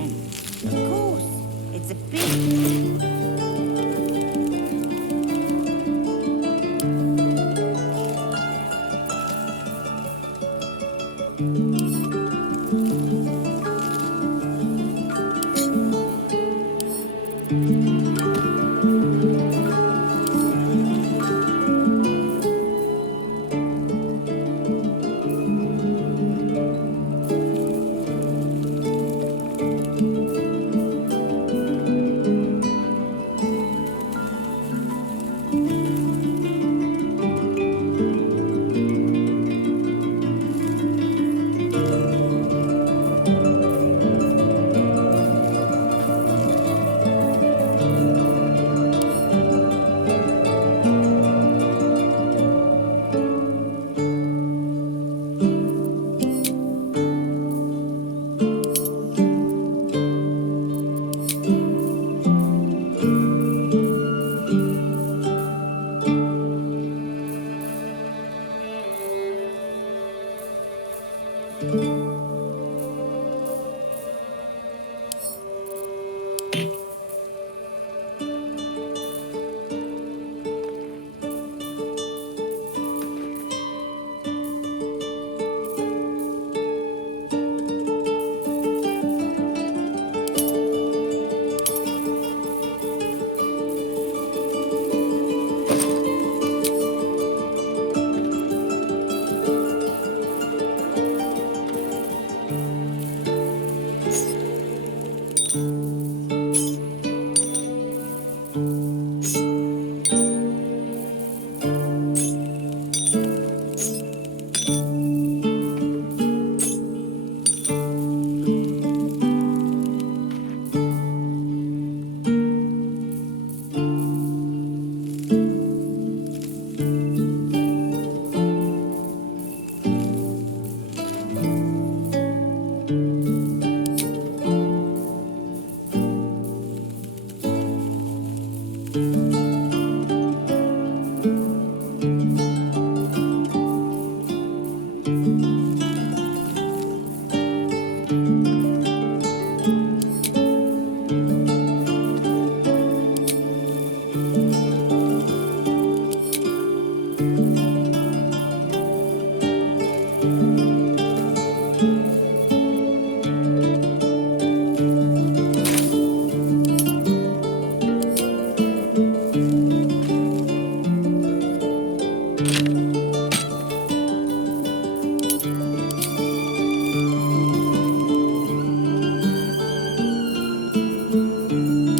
Of course, it's a big...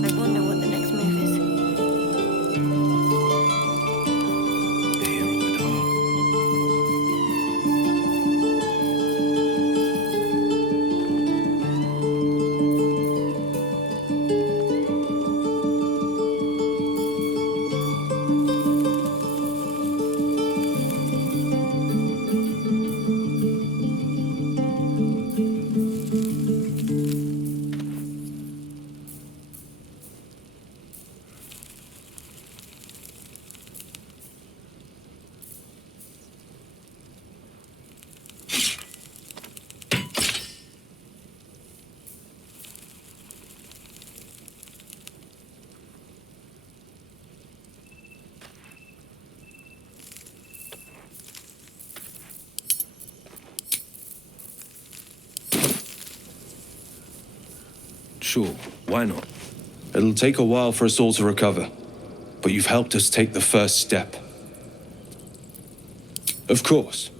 I wonder what the next move is. The hero at heart. Sure, why not? It'll take a while for us all to recover, but you've helped us take the first step. Of course.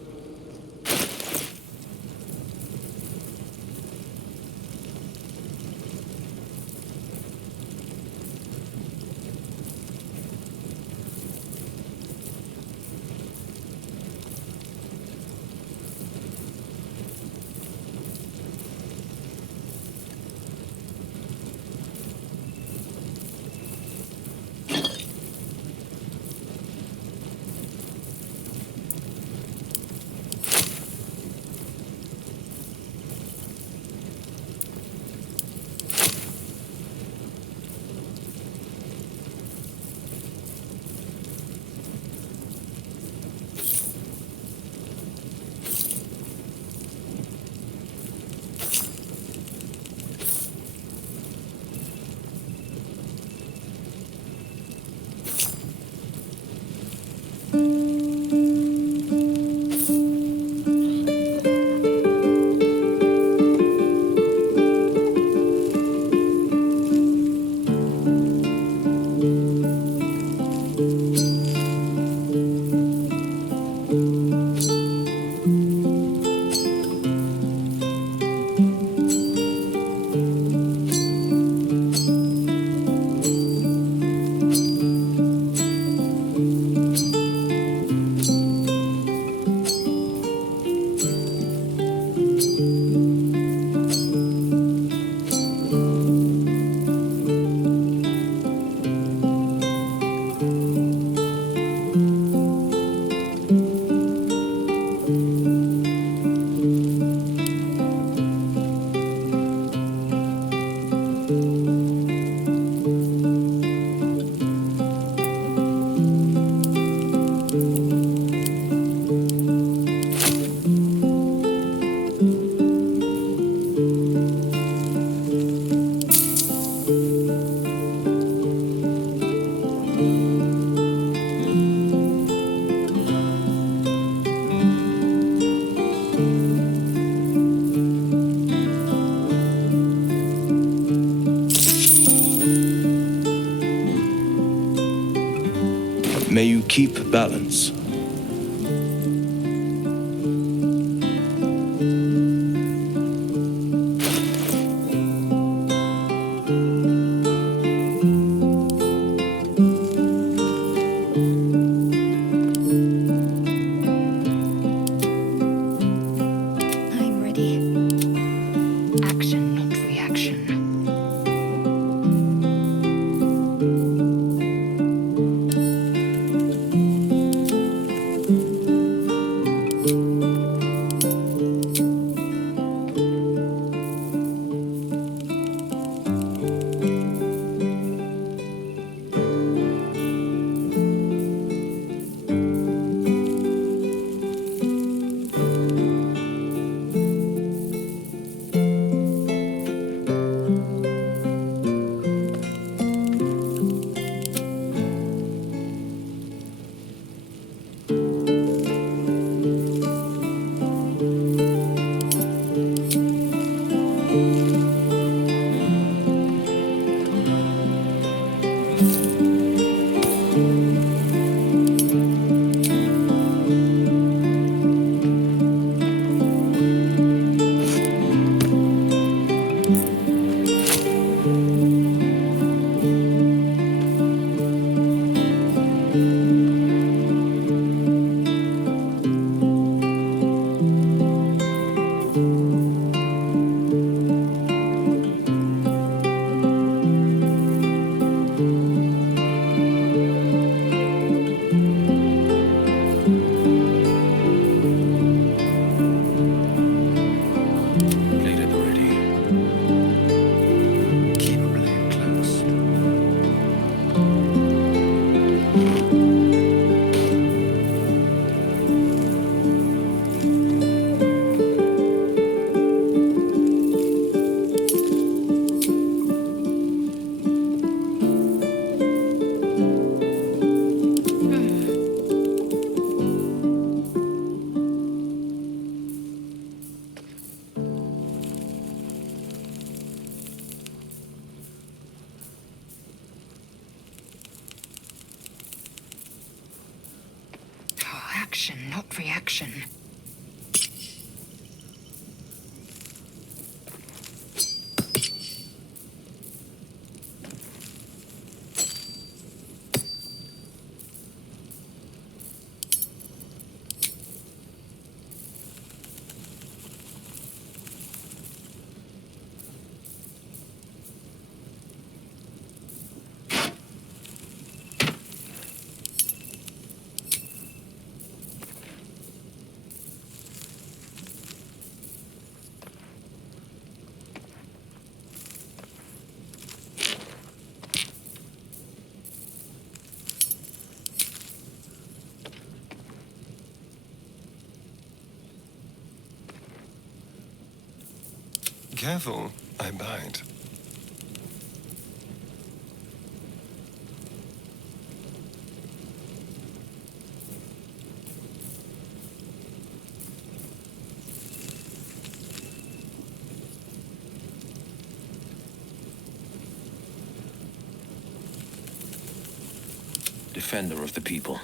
May you keep balance. I'm ready. Action, not reaction. Blade at the ready. Keep blade close. Oh, action, not reaction. Careful, I bite. Defender of the people.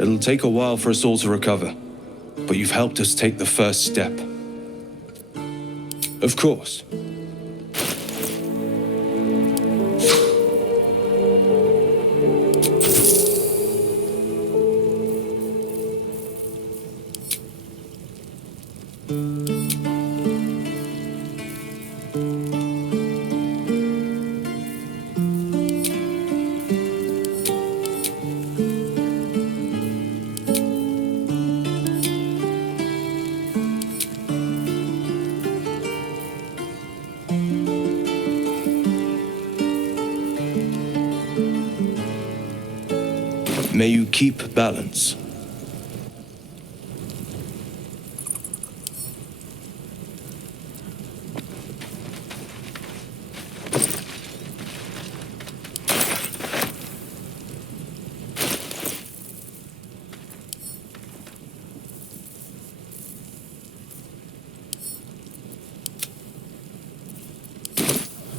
It'll take a while for us all to recover, but you've helped us take the first step. Of course. May you keep balance.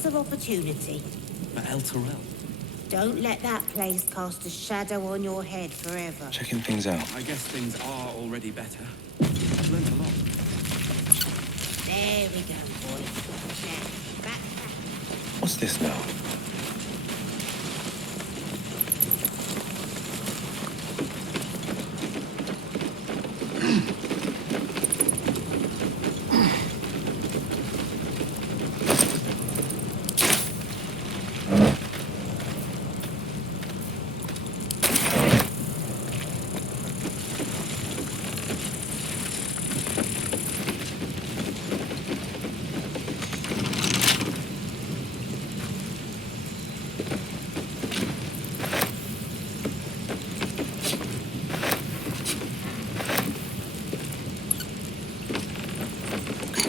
Of opportunity. But El Terrell. Don't let that place cast a shadow on your head forever. Checking things out. I guess things are already better. I've learned a lot. There we go, boy. Now, back. What's this now?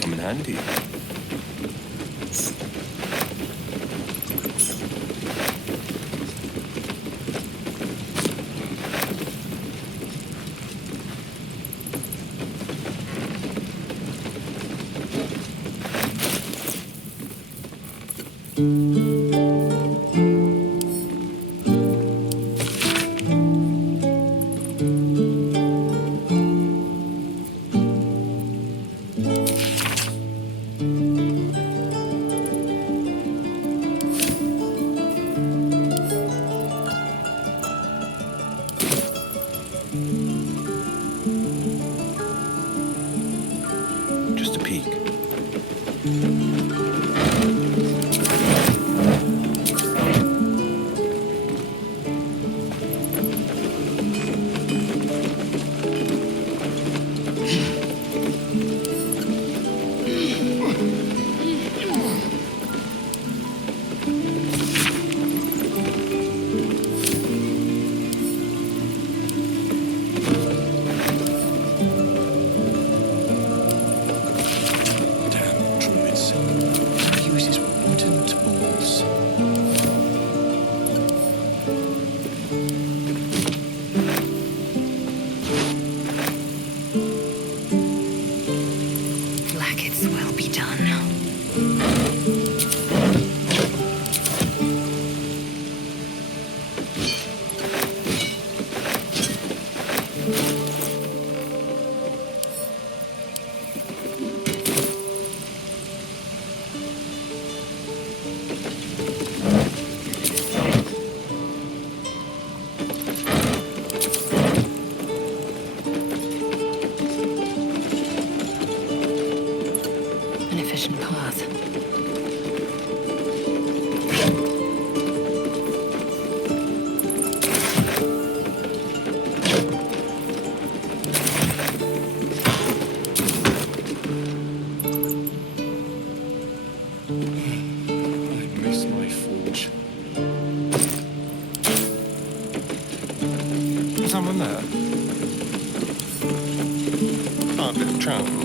Come in handy. Just a peek. Damn druids. Uses wooden tools. Blackets will be done. An efficient path. I miss my forge. Someone there? A bit of travel.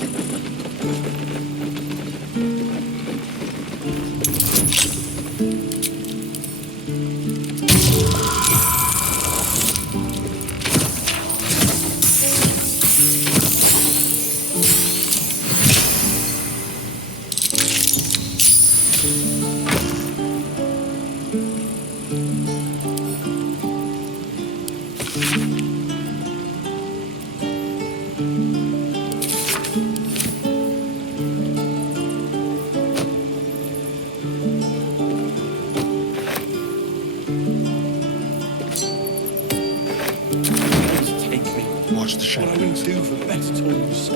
Take me. Watch the What I shadows. wouldn't do for better tools.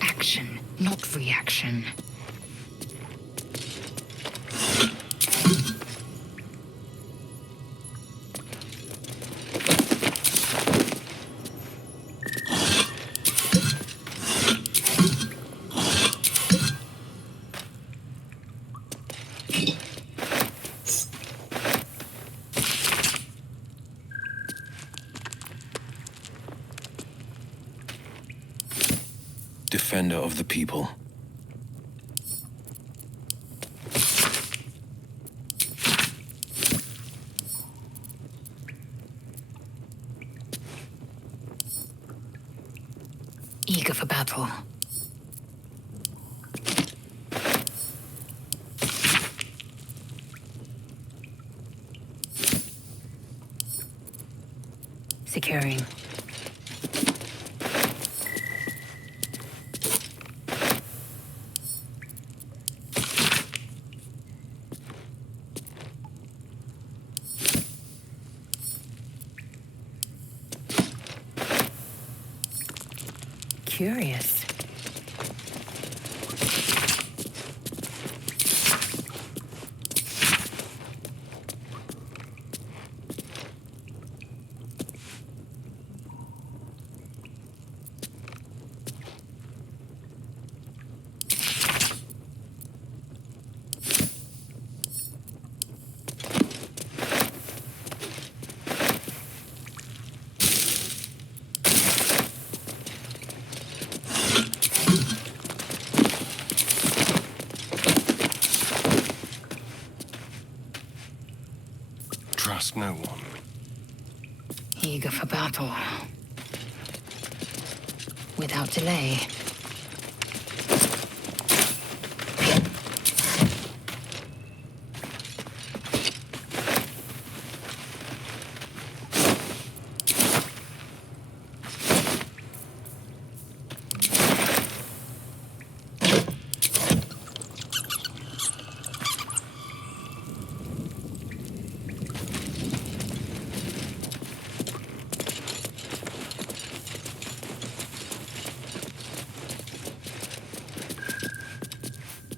Action, not reaction. defender of the people. Eager for battle. Securing. Curious. Trust no one. Eager for battle. Without delay.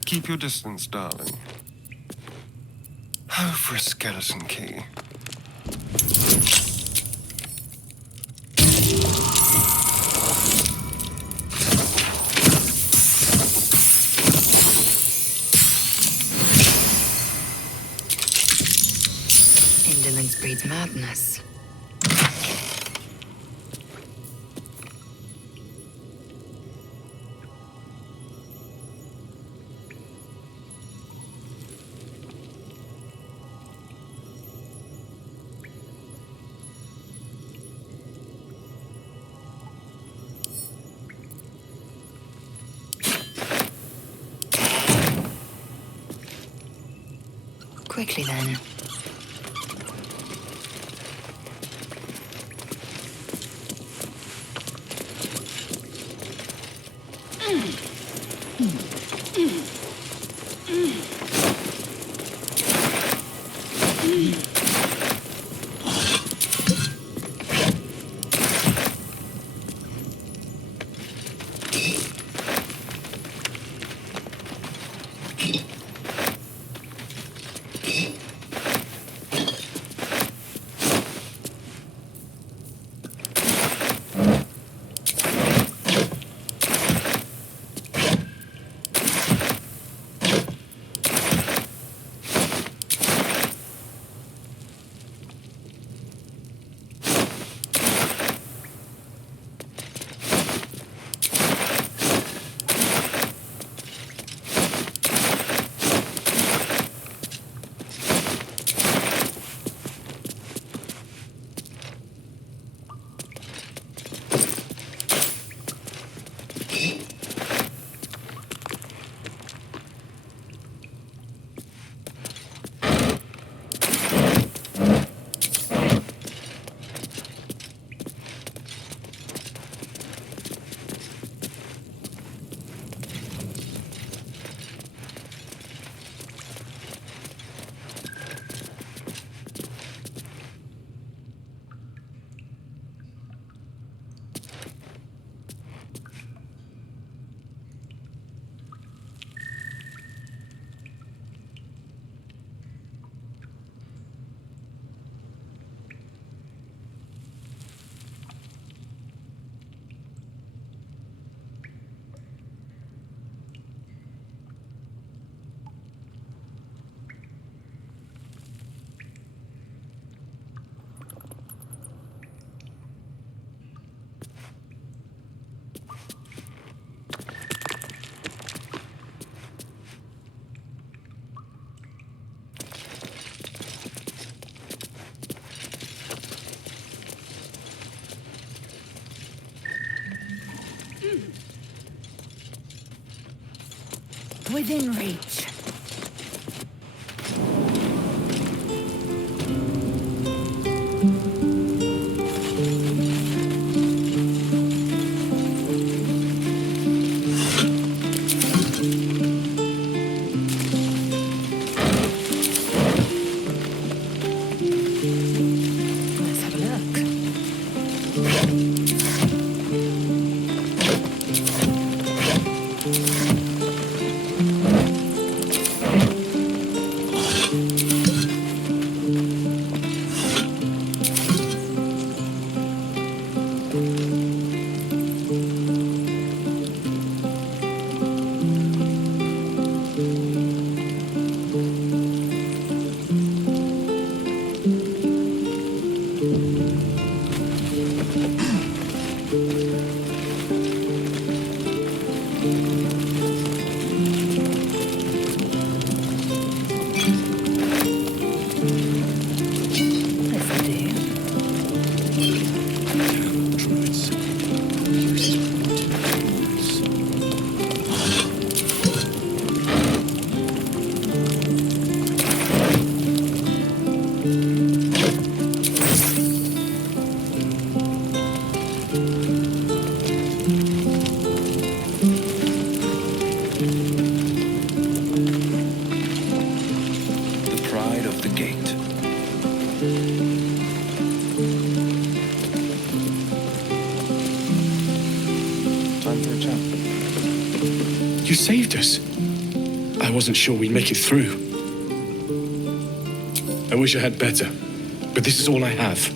Keep your distance, darling. Oh, for a skeleton key. Indolence breeds madness. Quickly then. Within reach. Let's have a look. This'll do. Druids. Uses wood. The pride of the gate. Time for a chat. You saved us. I wasn't sure we'd make it through. I wish I had better, but this is all I have.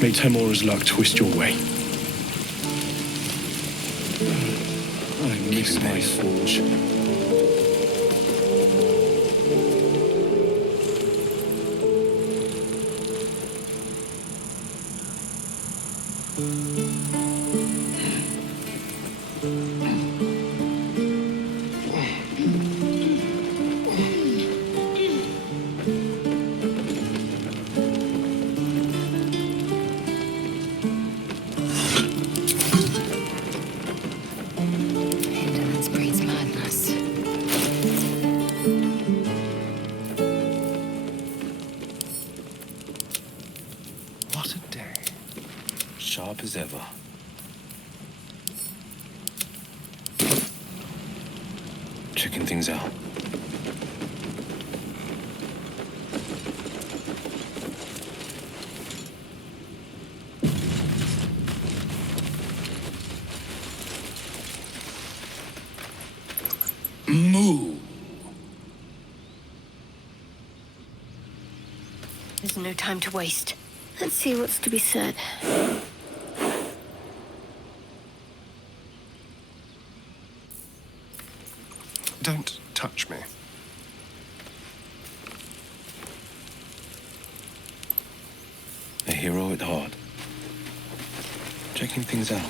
May Temora's luck twist your way. I miss my forge. Indolence breeds madness. What a day. Sharp as ever. Checking things out. Moo! There's no time to waste. Let's see what's to be said. Don't touch me. A hero at heart. Checking things out.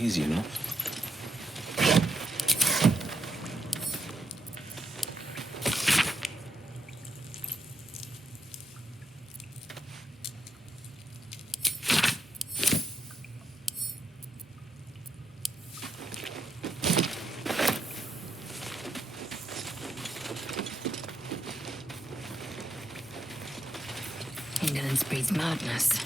Easy enough. Indolence breeds madness.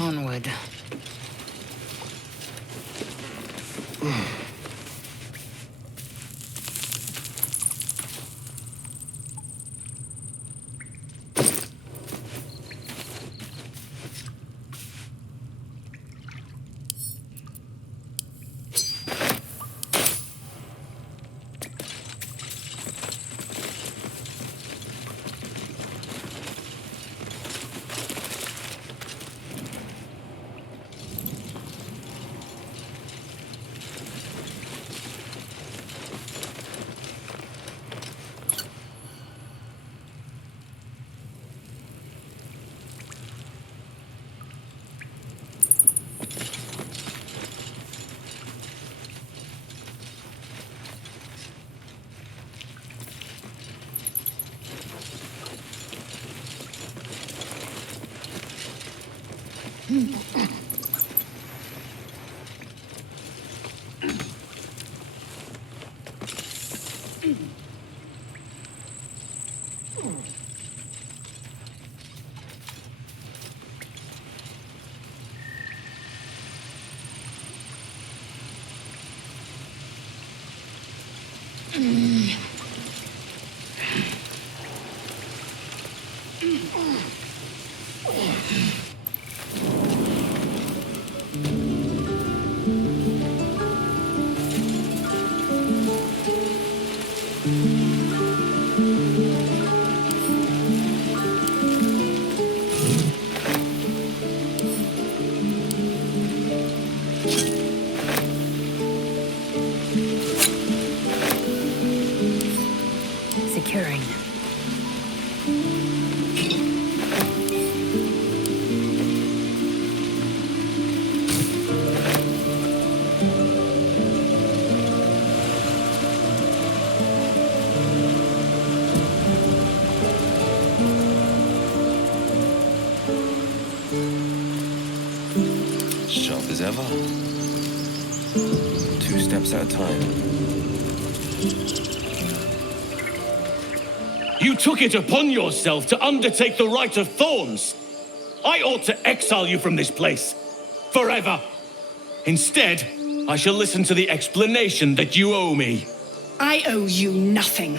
Onward. Securing. Sharp as ever. 2 steps at a time. You took it upon yourself to undertake the Rite of Thorns. I ought to exile you from this place. Forever. Instead, I shall listen to the explanation that you owe me. I owe you nothing.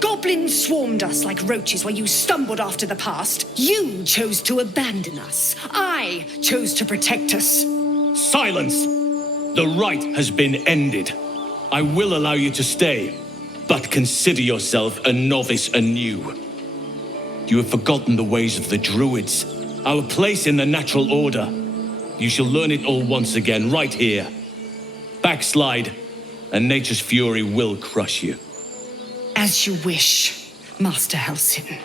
Goblins swarmed us like roaches while you stumbled after the past. You chose to abandon us. I chose to protect us. Silence! The rite has been ended. I will allow you to stay, but consider yourself a novice anew. You have forgotten the ways of the druids, our place in the natural order. You shall learn it all once again, right here. Backslide, and nature's fury will crush you. As you wish, Master Halsin.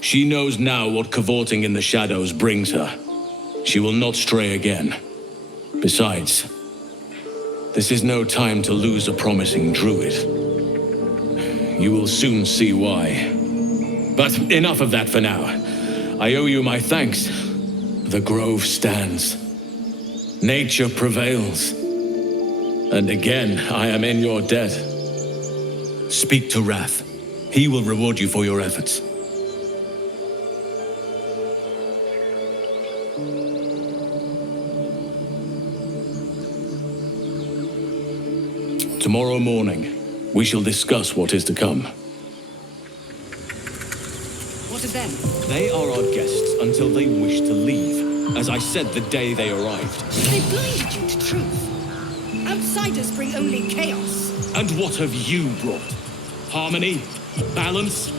She knows now what cavorting in the shadows brings her. She will not stray again. Besides, this is no time to lose a promising druid. You will soon see why. But enough of that for now. I owe you my thanks. The grove stands. Nature prevails. And again, I am in your debt. Speak to Wrath. He will reward you for your efforts. Tomorrow morning, we shall discuss what is to come. What of them? They are our guests until they wish to leave, as I said the day they arrived. They blinded you to truth. Outsiders bring only chaos. And what have you brought? Harmony? Balance?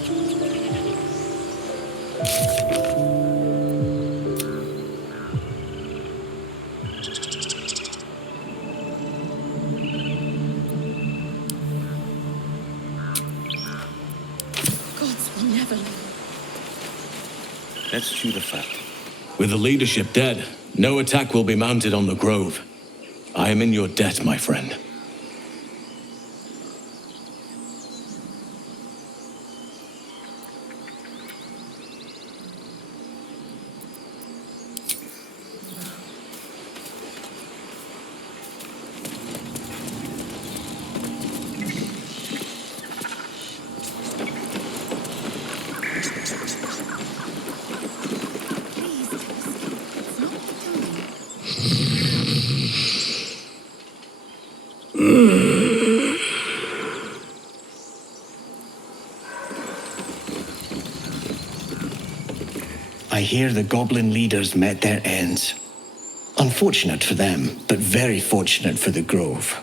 Let's chew the fat. With the leadership dead, no attack will be mounted on the grove. I am in your debt, my friend. I hear the goblin leaders met their ends. Unfortunate for them, but very fortunate for the grove.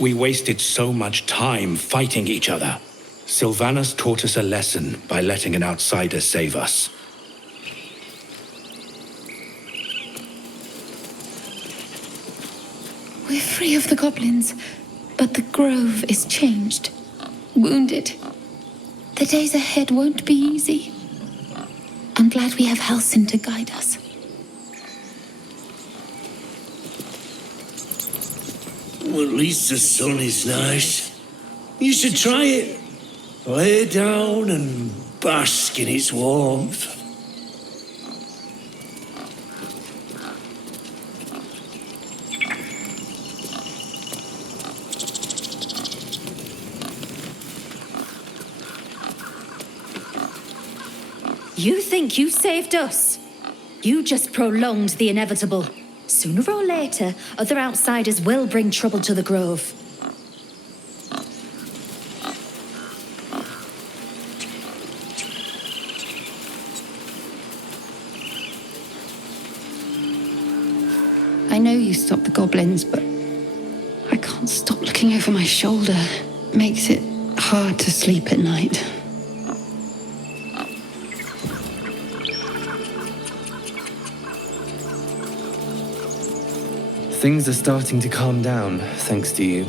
We wasted so much time fighting each other. Sylvanas taught us a lesson by letting an outsider save us. We're free of the goblins, but the grove is changed. Wounded. The days ahead won't be easy. I'm glad we have Halsin to guide us. Well, at least the sun is nice. You should try it. Lay down and bask in its warmth. You think you saved us? You just prolonged the inevitable. Sooner or later, other outsiders will bring trouble to the Grove. I know you stopped the goblins, but I can't stop looking over my shoulder. Makes it hard to sleep at night. Things are starting to calm down, thanks to you.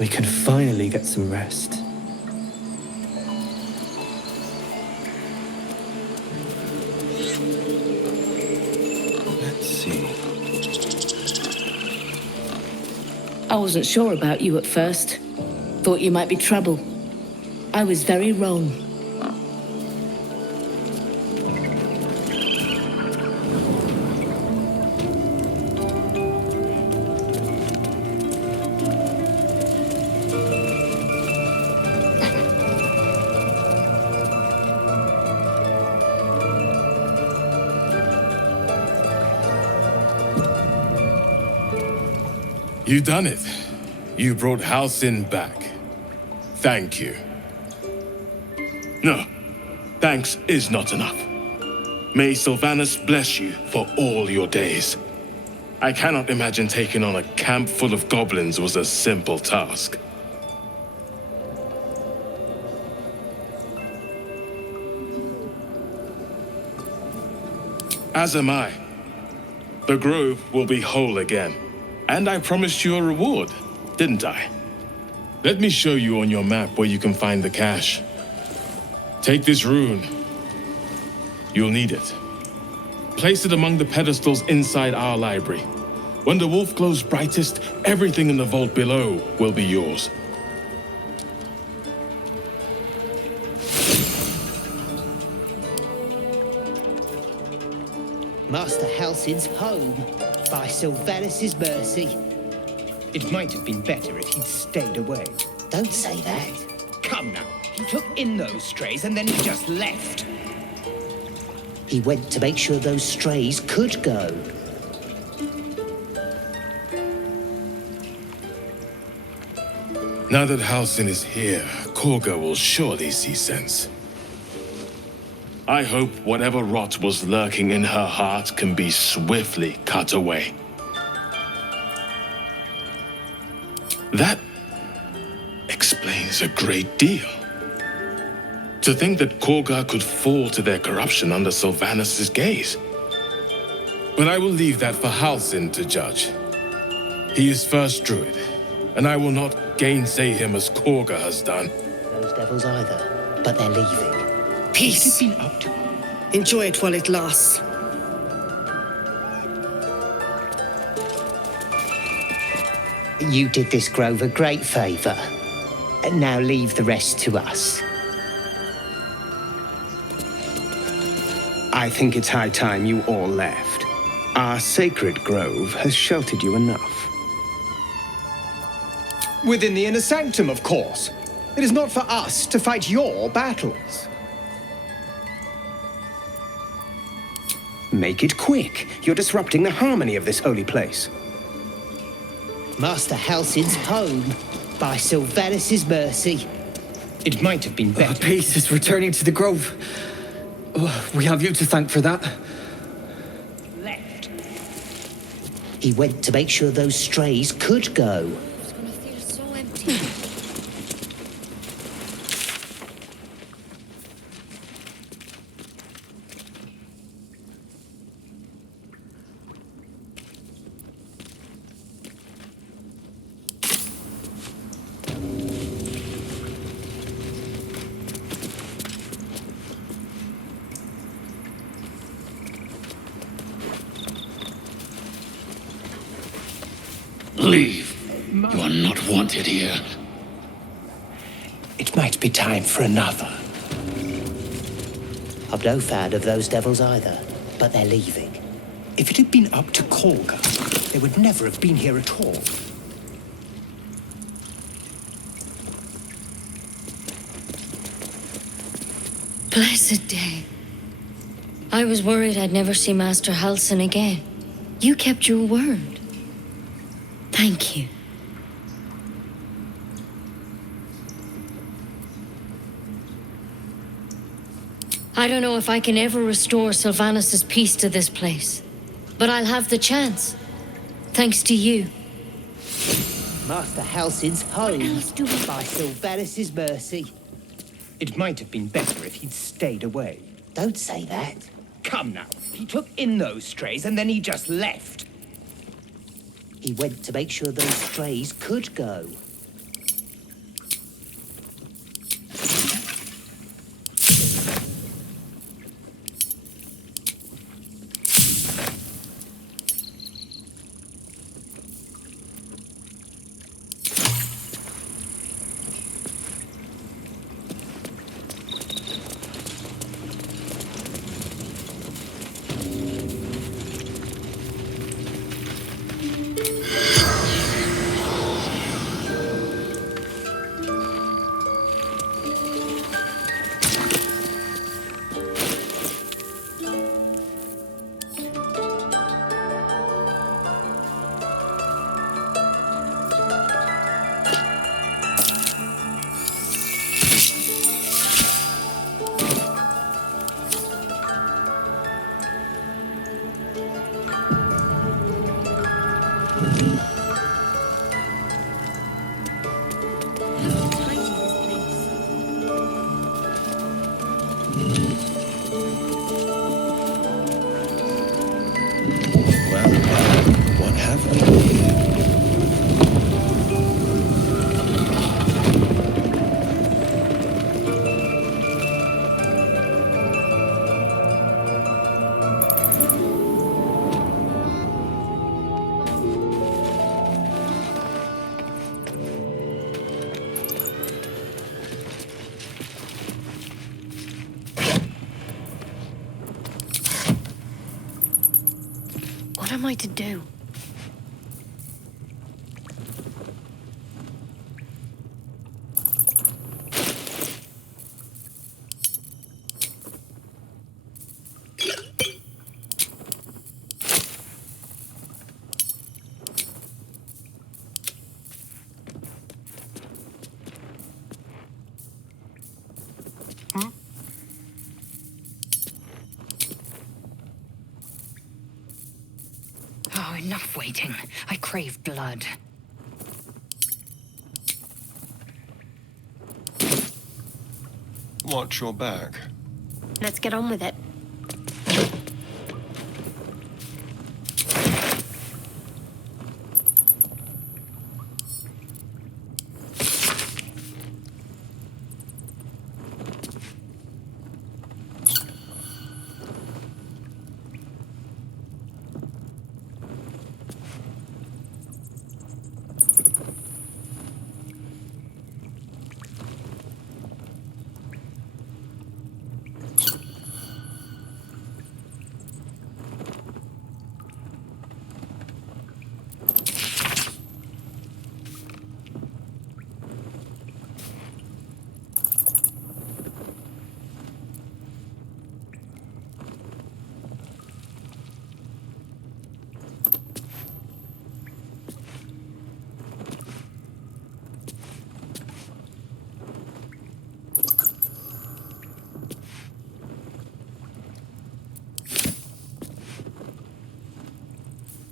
We can finally get some rest. Let's see. I wasn't sure about you at first. Thought you might be trouble. I was very wrong. You done it. You brought Halcyon back. Thank you. No, thanks is not enough. May Sylvanus bless you for all your days. I cannot imagine taking on a camp full of goblins was a simple task. As am I. The grove will be whole again. And I promised you a reward, didn't I? Let me show you on your map where you can find the cache. Take this rune. You'll need it. Place it among the pedestals inside our library. When the wolf glows brightest, everything in the vault below will be yours. Master Halcyon's home, by Sylvanus' mercy. It might have been better if he'd stayed away. Don't say that. Come now, he took in those strays and then he just left. He went to make sure those strays could go. Now that Halcyon is here, Korga will surely see sense. I hope whatever rot was lurking in her heart can be swiftly cut away. That explains a great deal. To think that Korga could fall to their corruption under Sylvanus' gaze. But I will leave that for Halcyon to judge. He is first druid, and I will not gainsay him as Korga has done. Those devils either, but they're leaving. Peace. Enjoy it while it lasts. You did this grove a great favor. And now leave the rest to us. I think it's high time you all left. Our sacred grove has sheltered you enough. Within the inner sanctum, of course. It is not for us to fight your battles. Make it quick. You're disrupting the harmony of this holy place. Master Halcyon's home, by Sylvanus' mercy. It might have been better. Peace is returning to the grove. We have you to thank for that. Left. He went to make sure those strays could go. It's gonna feel so empty. Leave. You are not wanted here. It might be time for another. I'm no fan of those devils either, but they're leaving. If it had been up to Kolga, they would never have been here at all. Blessed day. I was worried I'd never see Master Halsin again. You kept your word. Thank you. I don't know if I can ever restore Sylvanus' peace to this place, but I'll have the chance. Thanks to you. Master Halsin's home by Sylvanus' mercy. It might have been better if he'd stayed away. Don't say that. Come now, he took in those strays and then he just left. He went to make sure those strays could go. What have we? What am I to do? Oh, enough waiting. I crave blood. Watch your back. Let's get on with it.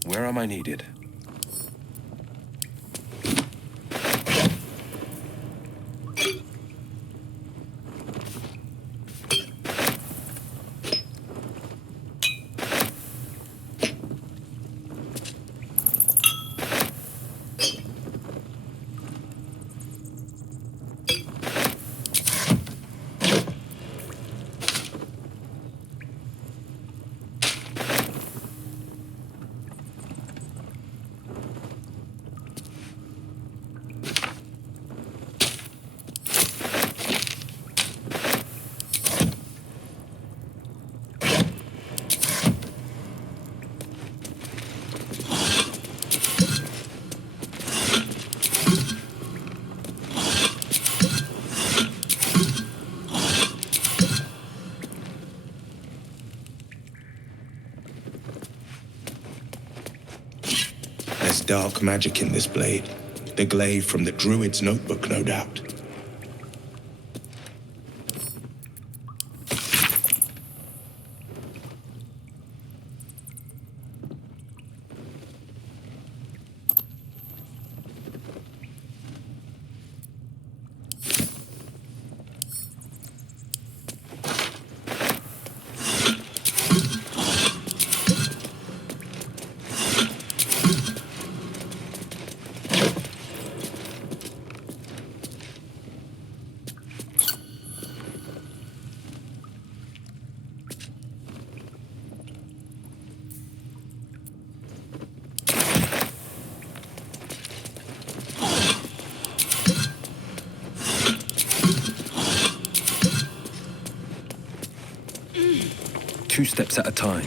Where am I needed? dark magic in this blade. The glaive from the druid's notebook, no doubt. Two steps at a time.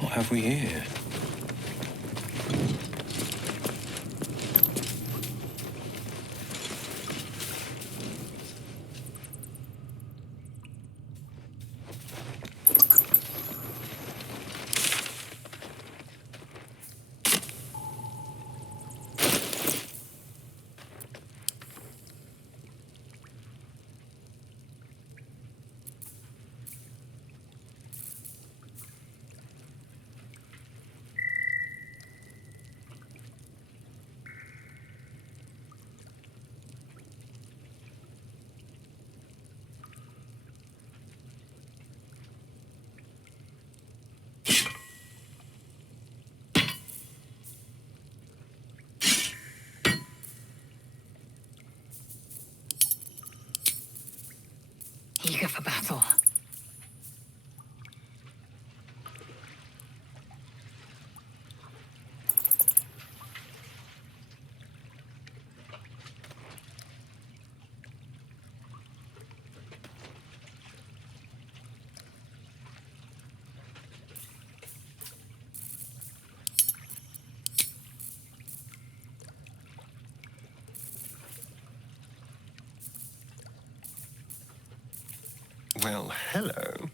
What have we here? Eager for battle. Well, hello.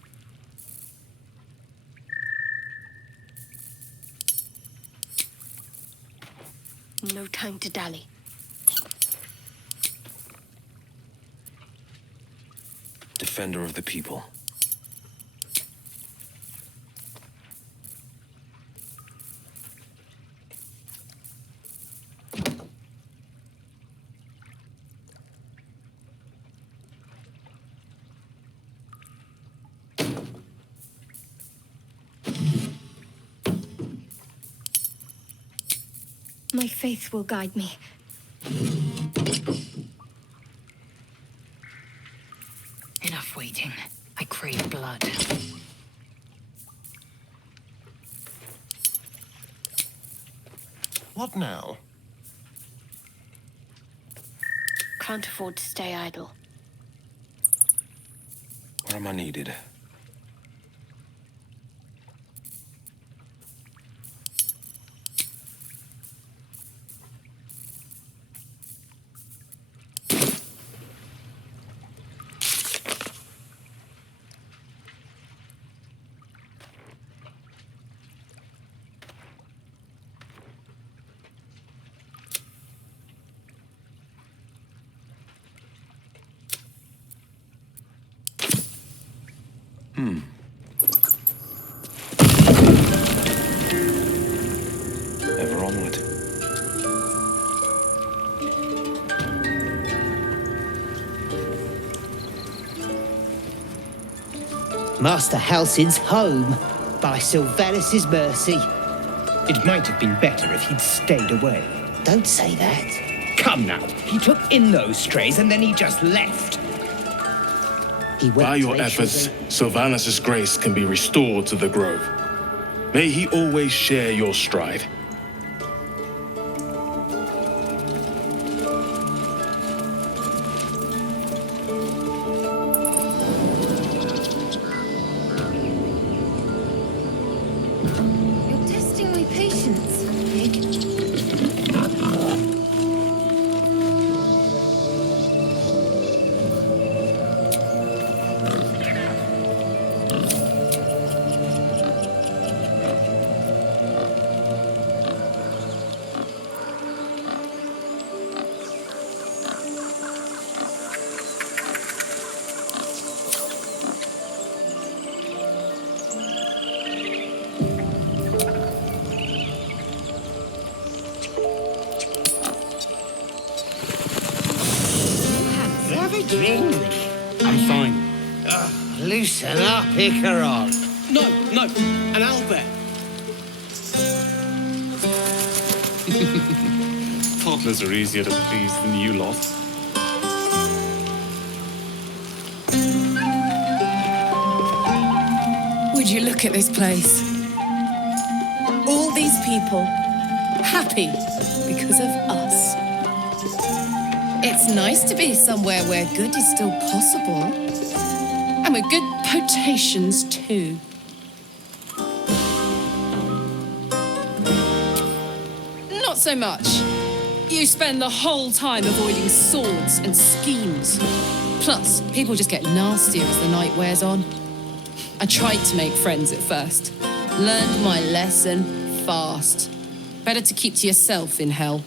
No time to dally. Defender of the people. My faith will guide me. Enough waiting. I crave blood. What now? Can't afford to stay idle. Where am I needed? Ever onward. Master Halsin's home, by Sylvanus' mercy. It might have been better if he'd stayed away. Don't say that. Come now, he took in those strays and then he just left. He went By your glaciers efforts, Sylvanus' grace can be restored to the grove. May he always share your stride. You're testing my patience, Nick. loose and I'll pick her on. No, an owlbear. Toddlers are easier to please than you lot. Would you look at this place? All these people happy because of us. It's nice to be somewhere where good is still possible. And with good potations too. Not so much. You spend the whole time avoiding swords and schemes. Plus, people just get nastier as the night wears on. I tried to make friends at first. Learned my lesson fast. Better to keep to yourself in hell.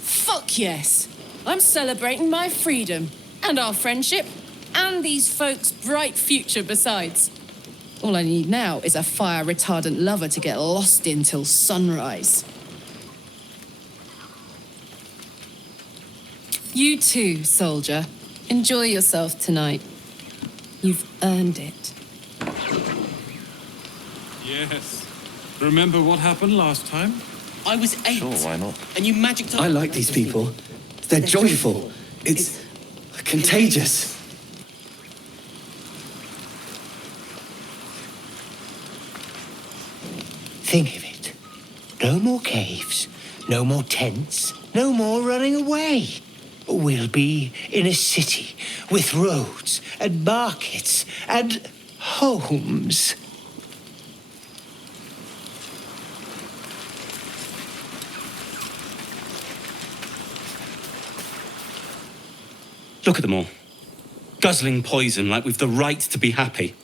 Fuck yes! I'm celebrating my freedom, and our friendship, and these folks' bright future besides. All I need now is a fire-retardant lover to get lost in till sunrise. You too, soldier. Enjoy yourself tonight. You've earned it. Yes. Remember what happened last time? I was 8. Sure, why not? And you magicked up. I like these people. They're joyful. It's contagious. Think of it. No more caves, no more tents, no more running away. We'll be in a city with roads and markets and homes. Look at them all. Guzzling poison like we've the right to be happy.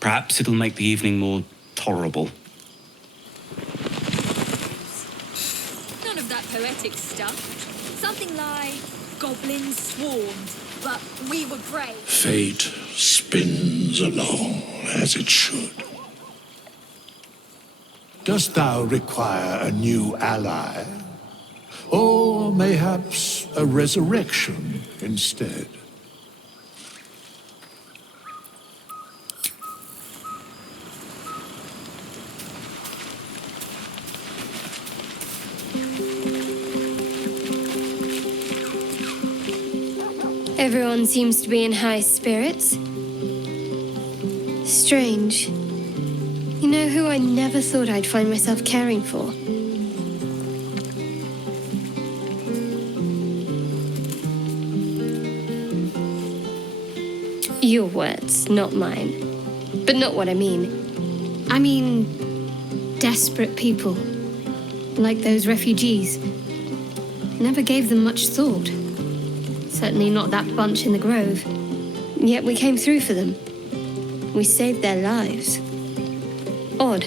Perhaps it'll make the evening more tolerable. None of that poetic stuff. Something like goblins swarmed, but we were brave. Fate spins along as it should. Dost thou require a new ally? Or mayhaps a resurrection instead? Everyone seems to be in high spirits. Strange. You know who I never thought I'd find myself caring for? Your words, not mine. But not what I mean. I mean, desperate people. Like those refugees. Never gave them much thought. Certainly not that bunch in the grove. Yet we came through for them. We saved their lives. Odd.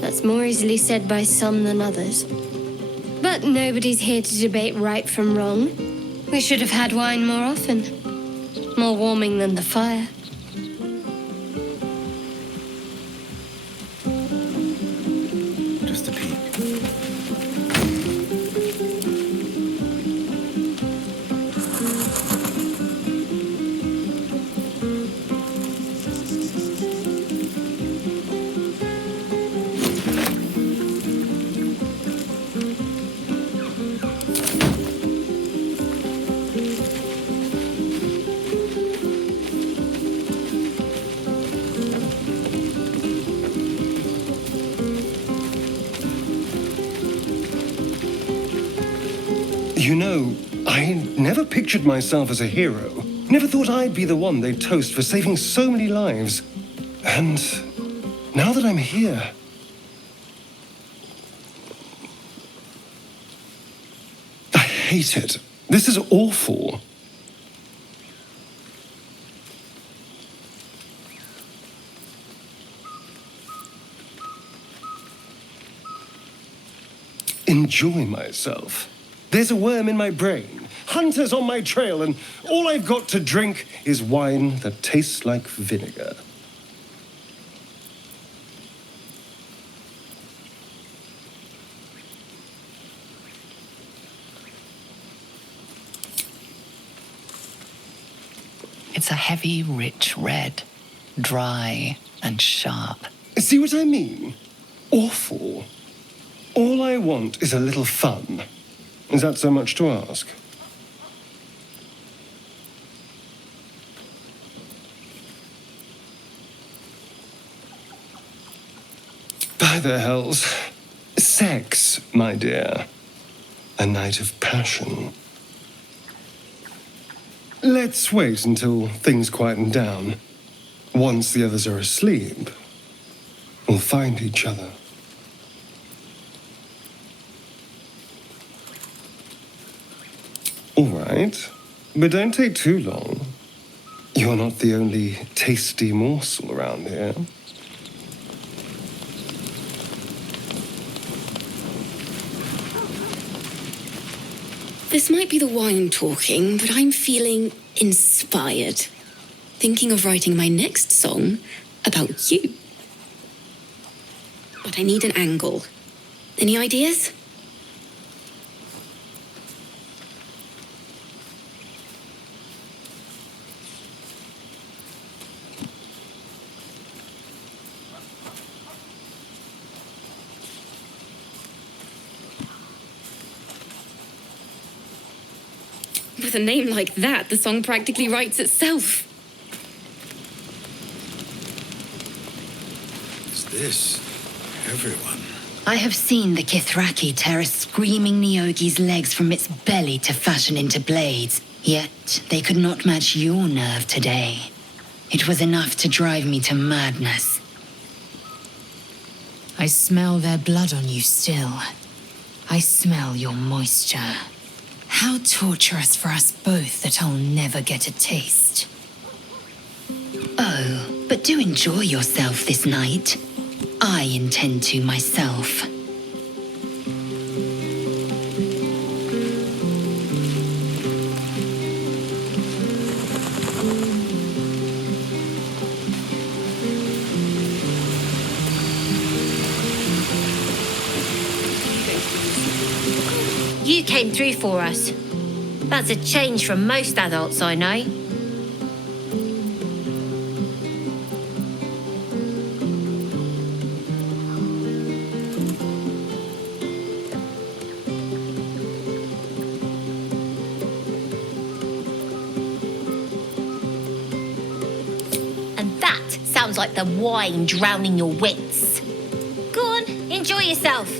That's more easily said by some than others. But nobody's here to debate right from wrong. We should have had wine more often. More warming than the fire. You know, I never pictured myself as a hero. Never thought I'd be the one they'd toast for saving so many lives. And now that I'm here... I hate it. This is awful. enjoy myself. There's a worm in my brain, hunters on my trail, and all I've got to drink is wine that tastes like vinegar. It's a heavy, rich red, dry and sharp. See what I mean? Awful. All I want is a little fun. Is that so much to ask? By the hells. Sex, my dear. A night of passion. Let's wait until things quieten down. Once the others are asleep, we'll find each other. All right, but don't take too long. You're not the only tasty morsel around here. This might be the wine talking, but I'm feeling inspired. Thinking of writing my next song about you. But I need an angle. Any ideas? With a name like that, the song practically writes itself. Is this everyone? I have seen the Kithraki tear a screaming Nyogi's legs from its belly to fashion into blades, yet they could not match your nerve today. It was enough to drive me to madness. I smell their blood on you still. I smell your moisture. How torturous for us both that I'll never get a taste. Oh, but do enjoy yourself this night. I intend to myself. You came through for us. That's a change from most adults I know. And that sounds like the wine drowning your wits. Go on, enjoy yourself.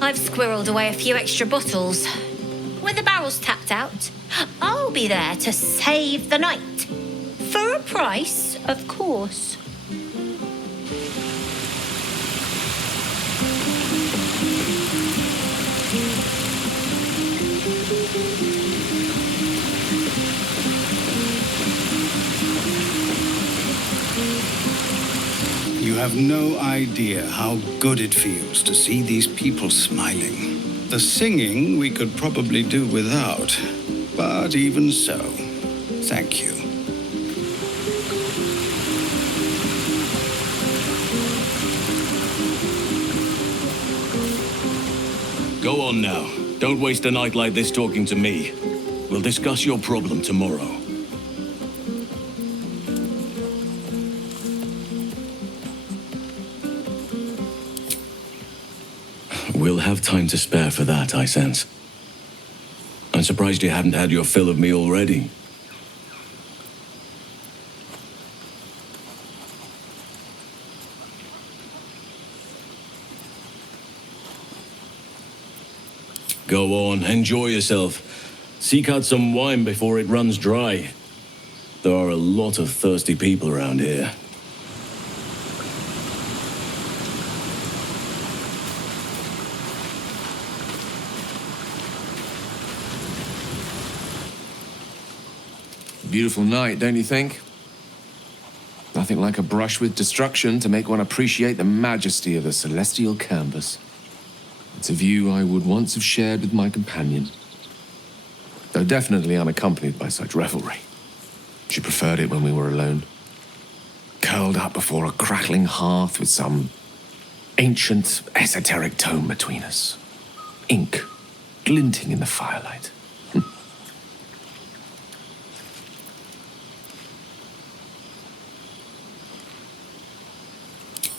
I've squirreled away a few extra bottles. When the barrel's tapped out, I'll be there to save the night. For a price, of course. You have no idea how good it feels to see these people smiling. The singing we could probably do without, but even so, thank you. Go on now. Don't waste a night like this talking to me. We'll discuss your problem tomorrow. We'll have time to spare for that, I sense. I'm surprised you haven't had your fill of me already. Go on, enjoy yourself. Seek out some wine before it runs dry. There are a lot of thirsty people around here. Beautiful night, don't you think? Nothing like a brush with destruction to make one appreciate the majesty of the celestial canvas. It's a view I would once have shared with my companion, though definitely unaccompanied by such revelry. She preferred it when we were alone, curled up before a crackling hearth with some ancient, esoteric tome between us. Ink glinting in the firelight.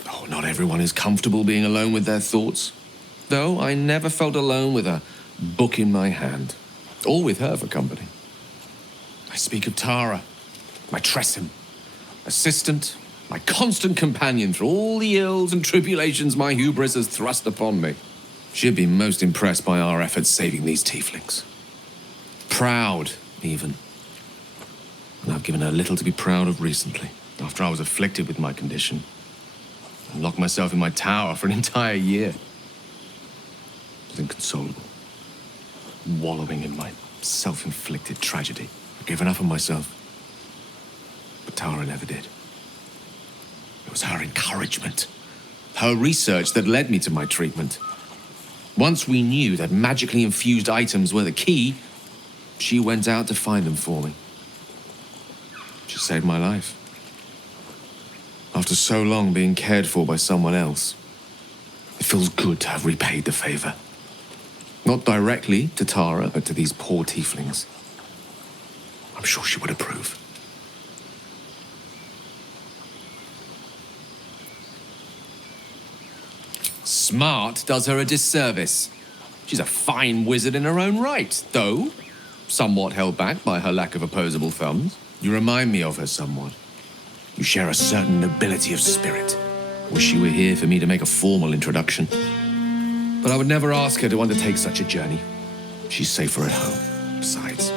Oh, not everyone is comfortable being alone with their thoughts. Though I never felt alone with a book in my hand, or with her for company. I speak of Tara, my Tressym, assistant, my constant companion through all the ills and tribulations my hubris has thrust upon me. She'd been most impressed by our efforts saving these tieflings. Proud, even. And I've given her little to be proud of recently, after I was afflicted with my condition. And locked myself in my tower for an entire year. I was inconsolable, wallowing in my self-inflicted tragedy. I've given up on myself. But Tara never did. It was her encouragement, her research that led me to my treatment. Once we knew that magically infused items were the key, she went out to find them for me. She saved my life. After so long being cared for by someone else, it feels good to have repaid the favor. Not directly to Tara, but to these poor tieflings. I'm sure she would approve. Smart does her a disservice. She's a fine wizard in her own right, though somewhat held back by her lack of opposable thumbs. You remind me of her somewhat. You share a certain nobility of spirit. Wish you were here for me to make a formal introduction. But I would never ask her to undertake such a journey. She's safer at home. Besides,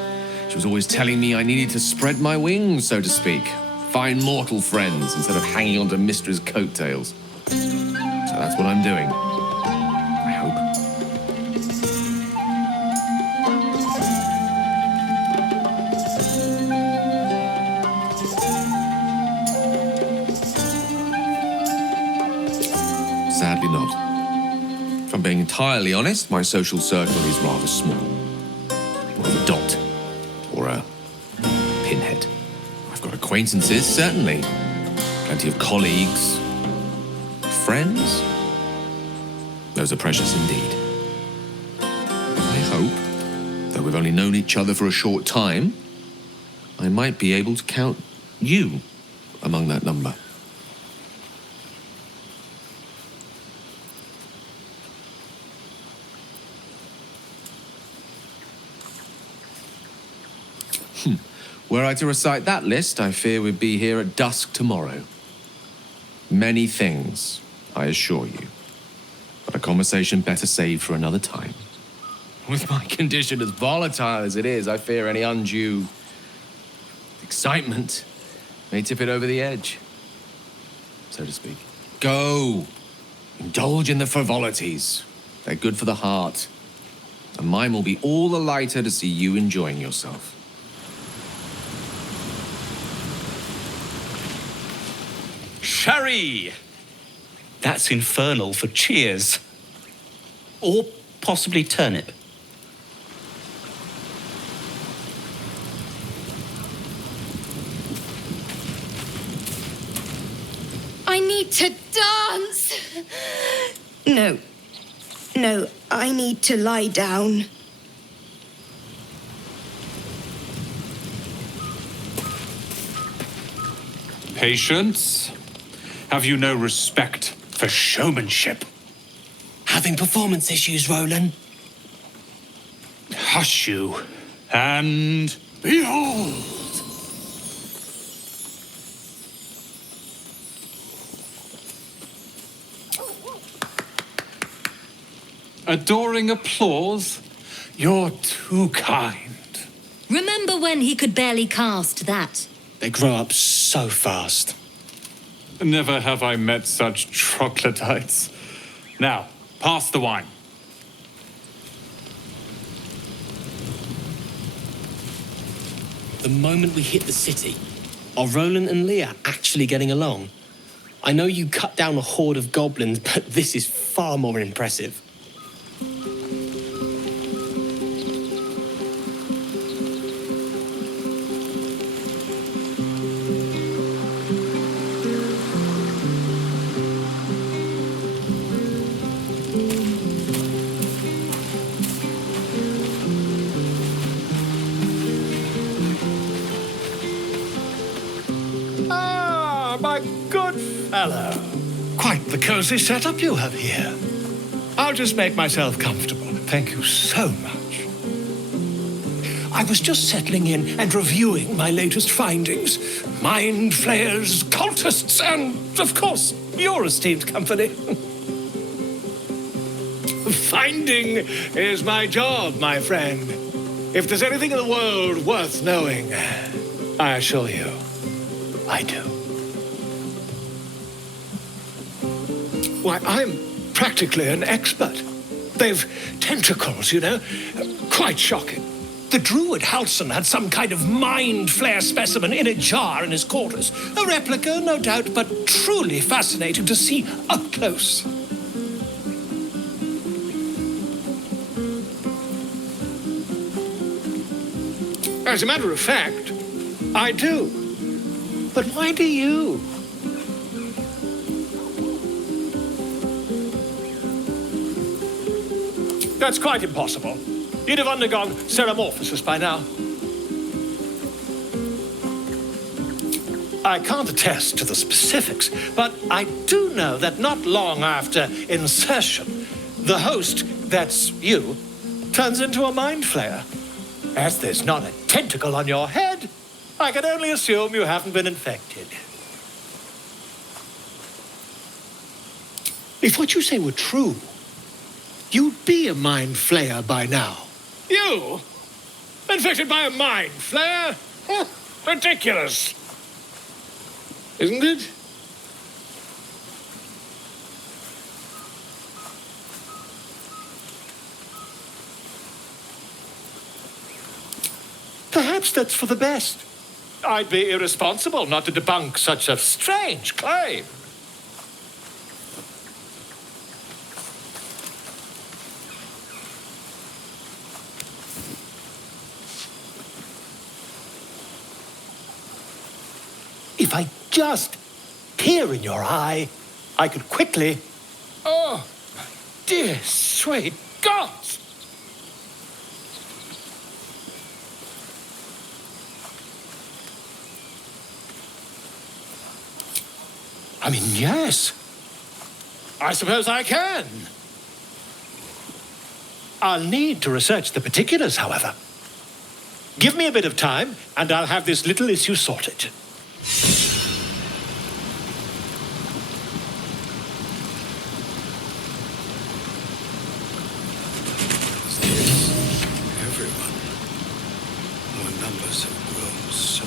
she was always telling me I needed to spread my wings, so to speak. Find mortal friends instead of hanging onto Mistress' coattails. So that's what I'm doing. I hope. Sadly not. If I'm being entirely honest, my social circle is rather small. More of a dot. Or a pinhead. I've got acquaintances, certainly. Plenty of colleagues. Friends? Those are precious indeed. I hope, though we've only known each other for a short time, I might be able to count you among that number. Were I to recite that list, I fear we'd be here at dusk tomorrow. Many things, I assure you. But a conversation better saved for another time. With my condition as volatile as it is, I fear any undue excitement may tip it over the edge, so to speak. Go! Indulge in the frivolities. They're good for the heart. And mine will be all the lighter to see you enjoying yourself. Sherry! That's infernal for cheers. Or possibly turnip. I need to dance! No. No, I need to lie down. Patience? Have you no respect for showmanship? Having performance issues, Roland? Hush you, and behold! Adoring applause? You're too kind. Remember when he could barely cast that? They grow up so fast. Never have I met such troglodytes. Now, pass the wine. The moment we hit the city, are Roland and Leah actually getting along? I know you cut down a horde of goblins, but this is far more impressive. my good fellow. Quite the cozy setup you have here. I'll just make myself comfortable. Thank you so much. I was just settling in and reviewing my latest findings. Mind flayers, cultists, and, of course, your esteemed company. Finding is my job, my friend. If there's anything in the world worth knowing, I assure you, I do. Why, I'm practically an expert. They've tentacles, you know. Quite shocking. The druid Halson had some kind of mind flare specimen in a jar in his quarters. A replica, no doubt, but truly fascinating to see up close. As a matter of fact, I do. But why do you? That's quite impossible. You'd have undergone ceramorphosis by now. I can't attest to the specifics, but I do know that not long after insertion, the host, that's you, turns into a mind flayer. As there's not a tentacle on your head, I can only assume you haven't been infected. If what you say were true, you'd be a mind flayer by now. You? Infected by a mind flayer? Ridiculous. Isn't it? Perhaps that's for the best. I'd be irresponsible not to debunk such a strange claim. If I just peer in your eye, I could quickly... Oh, dear sweet gods! I mean, yes. I suppose I can. I'll need to research the particulars, however. Give me a bit of time, and I'll have this little issue sorted. Everyone. Our numbers have grown so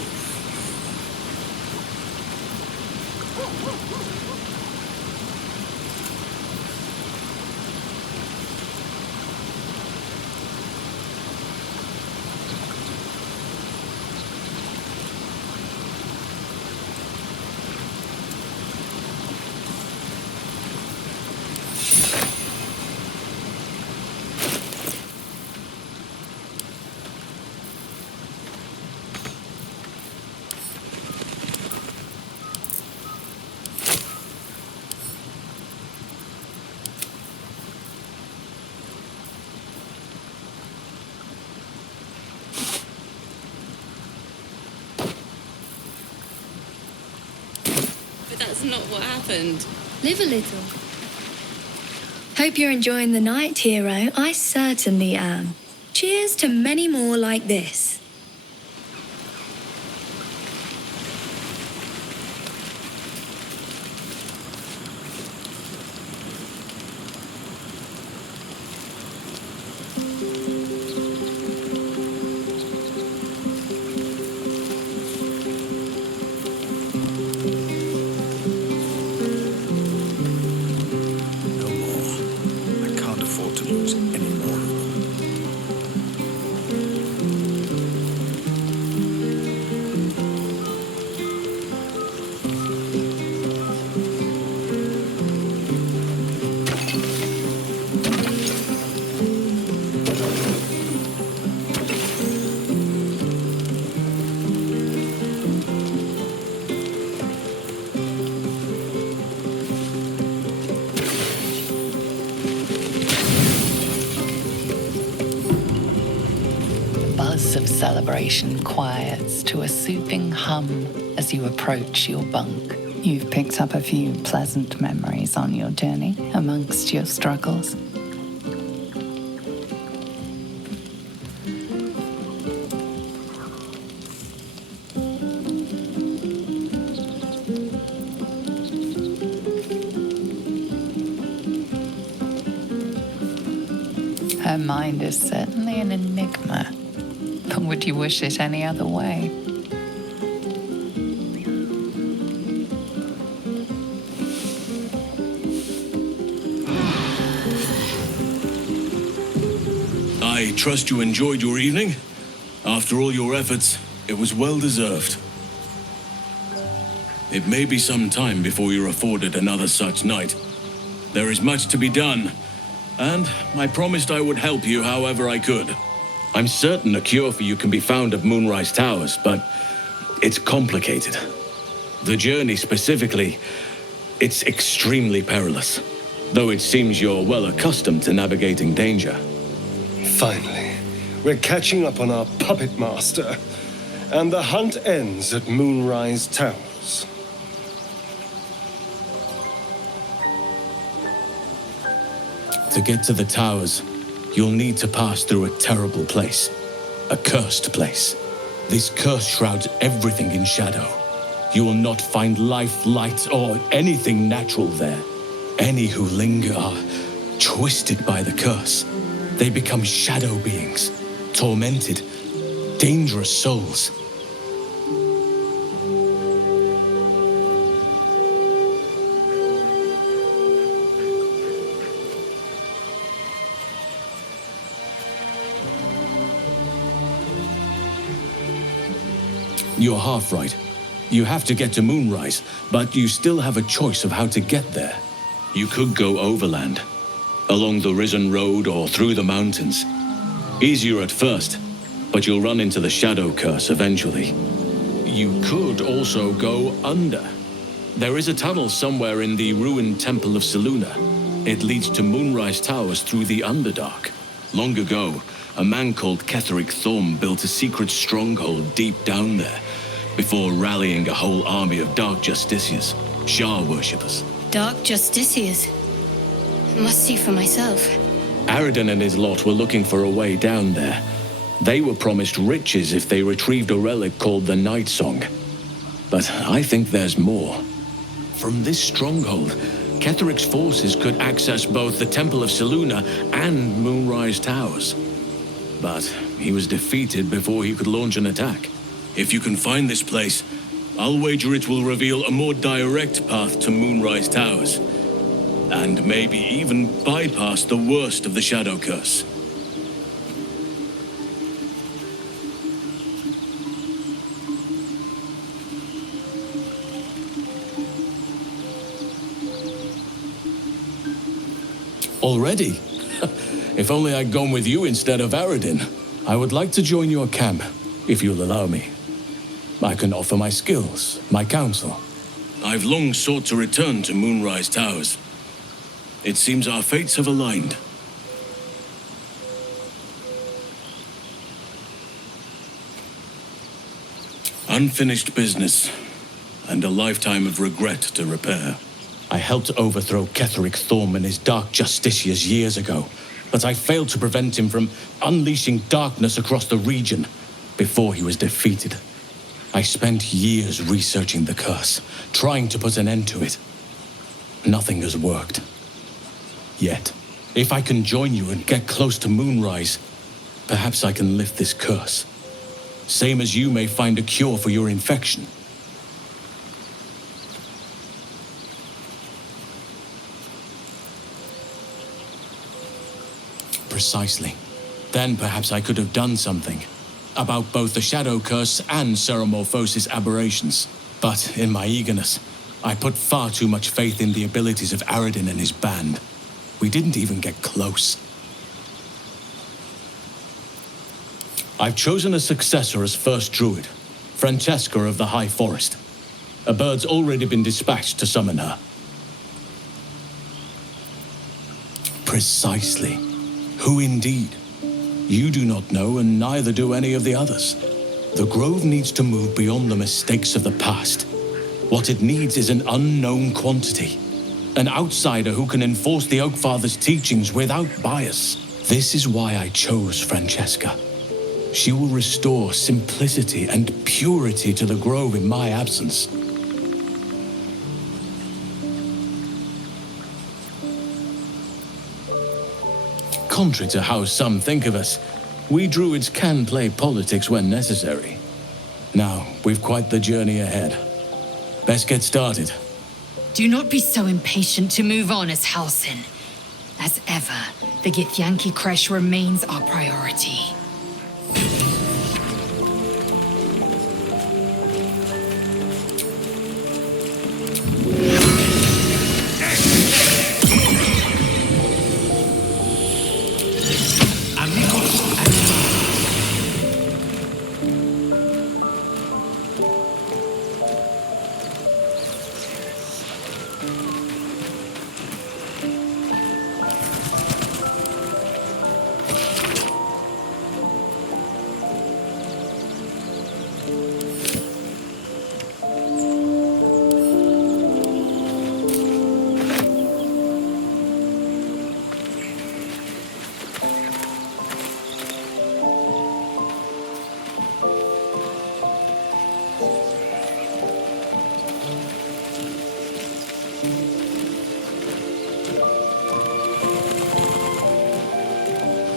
That's not what happened. Live a little. Hope you're enjoying the night, hero. I certainly am. Cheers to many more like this. Of celebration quiets to a soothing hum as you approach your bunk. You've picked up a few pleasant memories on your journey amongst your struggles. Her mind is certainly an enigma, but would you wish it any other way? I trust you enjoyed your evening. After all your efforts, it was well deserved. It may be some time before you're afforded another such night. There is much to be done, and I promised I would help you however I could. I'm certain a cure for you can be found at Moonrise Towers, but it's complicated. The journey specifically, it's extremely perilous, though it seems you're well accustomed to navigating danger. Finally, we're catching up on our puppet master, and the hunt ends at Moonrise Towers. To get to the towers, you'll need to pass through a terrible place. A cursed place. This curse shrouds everything in shadow. You will not find life, light, or anything natural there. Any who linger are twisted by the curse. They become shadow beings, tormented, dangerous souls. You're half right. You have to get to Moonrise, but you still have a choice of how to get there. You could go overland, along the Risen Road or through the mountains. Easier at first, but you'll run into the Shadow Curse eventually. You could also go under. There is a tunnel somewhere in the ruined Temple of Selûne. It leads to Moonrise Towers through the Underdark. Long ago, a man called Ketheric Thorm built a secret stronghold deep down there, before rallying a whole army of Dark Justiciars, Shah worshippers. Dark Justiciars. Must see for myself. Aradin and his lot were looking for a way down there. They were promised riches if they retrieved a relic called the Night Song. But I think there's more. From this stronghold, Ketheric's forces could access both the Temple of Selûne and Moonrise Towers. But he was defeated before he could launch an attack. If you can find this place, I'll wager it will reveal a more direct path to Moonrise Towers. And maybe even bypass the worst of the Shadow Curse. Already? If only I'd gone with you instead of Aradin. I would like to join your camp, if you'll allow me. I can offer my skills, my counsel. I've long sought to return to Moonrise Towers. It seems our fates have aligned. Unfinished business, and a lifetime of regret to repair. I helped overthrow Ketheric Thorm and his Dark Justiciars years ago, but I failed to prevent him from unleashing darkness across the region before he was defeated. I spent years researching the curse, trying to put an end to it. Nothing has worked. Yet, if I can join you and get close to Moonrise, perhaps I can lift this curse. Same as you may find a cure for your infection. Precisely. Then perhaps I could have done something about both the Shadow Curse and Ceremorphosis aberrations. But in my eagerness, I put far too much faith in the abilities of Aradin and his band. We didn't even get close. I've chosen a successor as first druid, Francesca of the High Forest. A bird's already been dispatched to summon her. Precisely. Who indeed? You do not know, and neither do any of the others. The Grove needs to move beyond the mistakes of the past. What it needs is an unknown quantity. An outsider who can enforce the Oakfather's teachings without bias. This is why I chose Francesca. She will restore simplicity and purity to the grove in my absence. Contrary to how some think of us, we druids can play politics when necessary. Now, we've quite the journey ahead. Best get started. Do not be so impatient to move on as Halsin. As ever, the Githyanki Kresh remains our priority.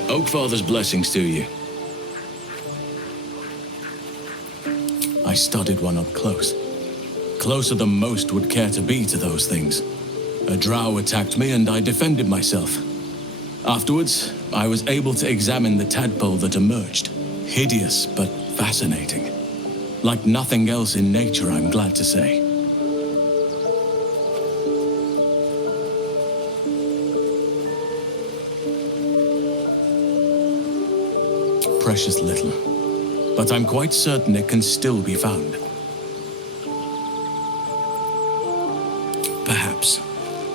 Oakfather's blessings to you. I studied one up close. Closer than most would care to be to those things. A drow attacked me and I defended myself. Afterwards, I was able to examine the tadpole that emerged. Hideous, but fascinating. Like nothing else in nature, I'm glad to say. Precious little, but I'm quite certain it can still be found. Perhaps,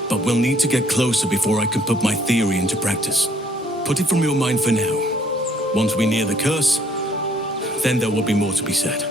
but we'll need to get closer before I can put my theory into practice. Put it from your mind for now. Once we near the curse, then there will be more to be said.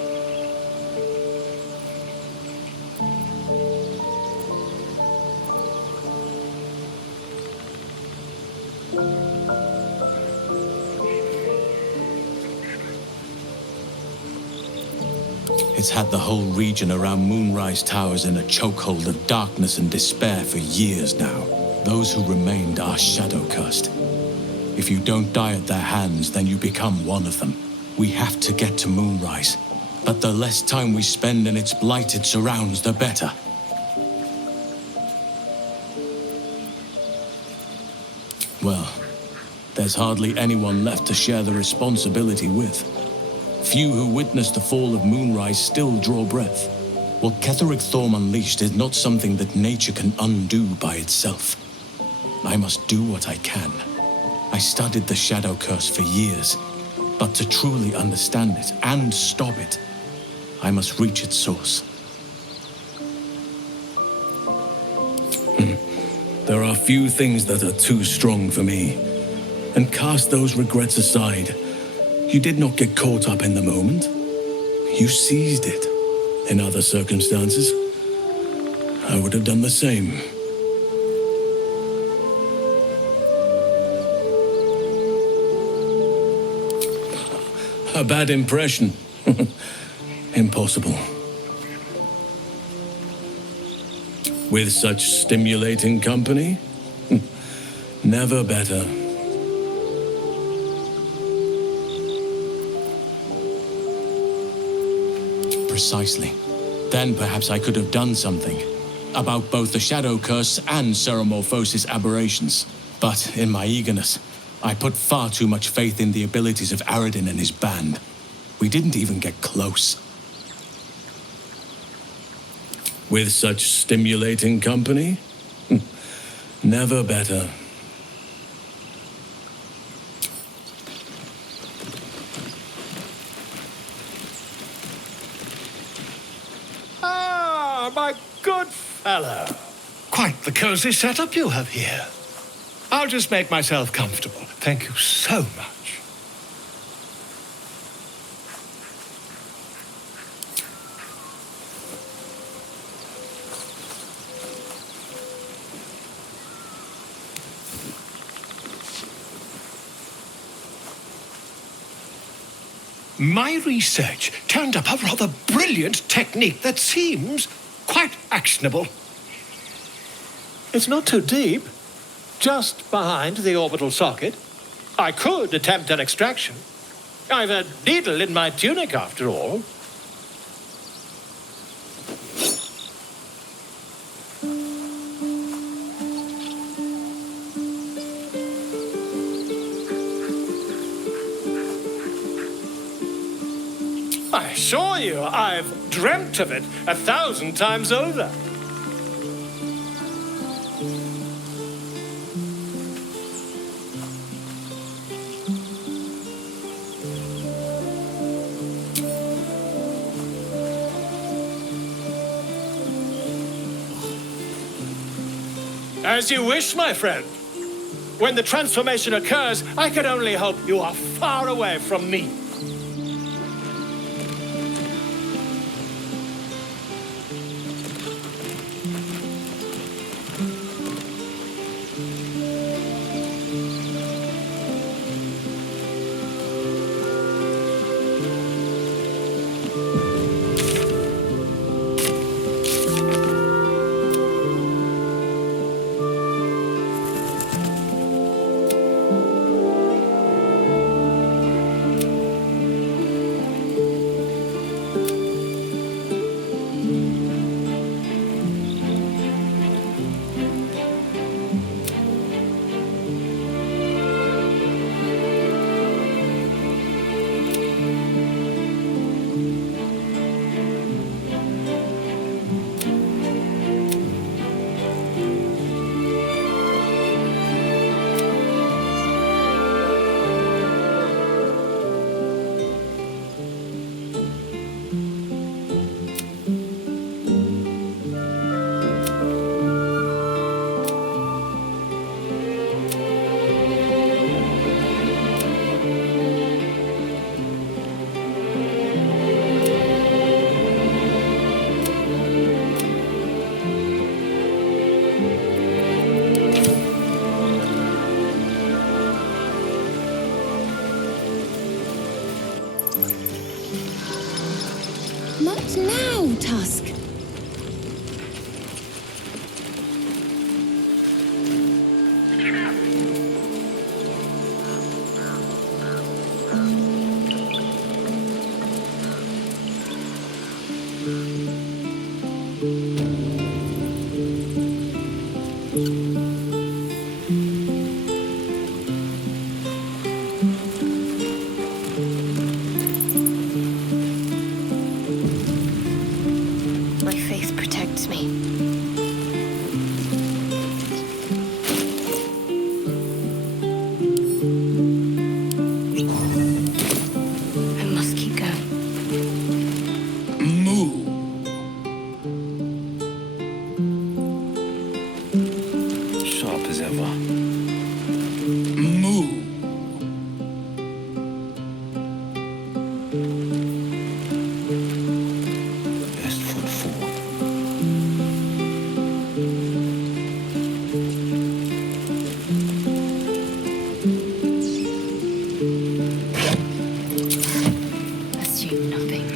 It's had the whole region around Moonrise Towers in a chokehold of darkness and despair for years now. Those who remained are shadow-cursed. If you don't die at their hands, then you become one of them. We have to get to Moonrise, but the less time we spend in its blighted surrounds, the better. Well, there's hardly anyone left to share the responsibility with. Few who witnessed the fall of Moonrise still draw breath. What Ketheric Thorm unleashed is not something that nature can undo by itself. I must do what I can. I studied the Shadow Curse for years, but to truly understand it and stop it, I must reach its source. There are few things that are too strong for me, and cast those regrets aside. You did not get caught up in the moment. You seized it. In other circumstances, I would have done the same. A bad impression. Impossible. With such stimulating company? Never better. Precisely. Then perhaps I could have done something about both the Shadow Curse and Ceremorphosis aberrations. But in my eagerness, I put far too much faith in the abilities of Aradin and his band. We didn't even get close. With such stimulating company? Never better. My good fellow. Quite the cozy setup you have here. I'll just make myself comfortable. Thank you so much. My research turned up a rather brilliant technique that seems quite actionable. It's not too deep, just behind the orbital socket. I could attempt an extraction. I've a needle in my tunic, after all. I assure you, I've dreamt of it 1,000 times over. As you wish, my friend. When the transformation occurs, I can only hope you are far away from me. Not now, Tusk. My faith protects me. I must keep going. Move. Sharp as ever. Move. Best foot forward. Assume nothing.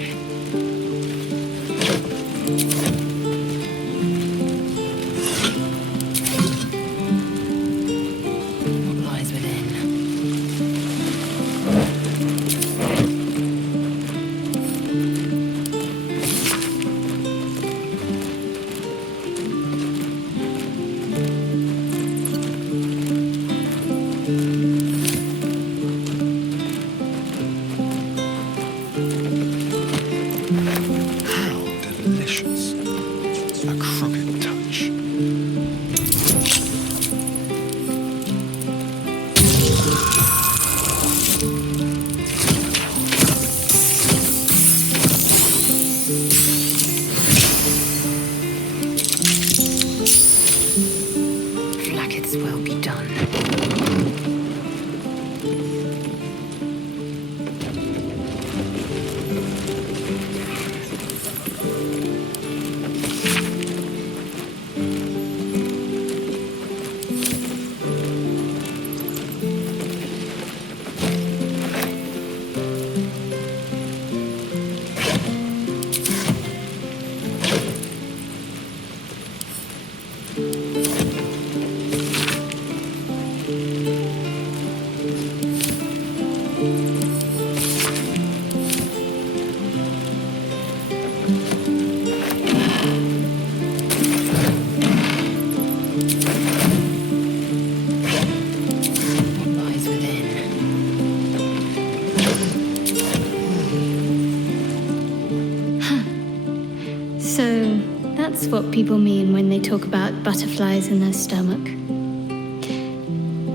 that's what people mean when they talk about butterflies in their stomach.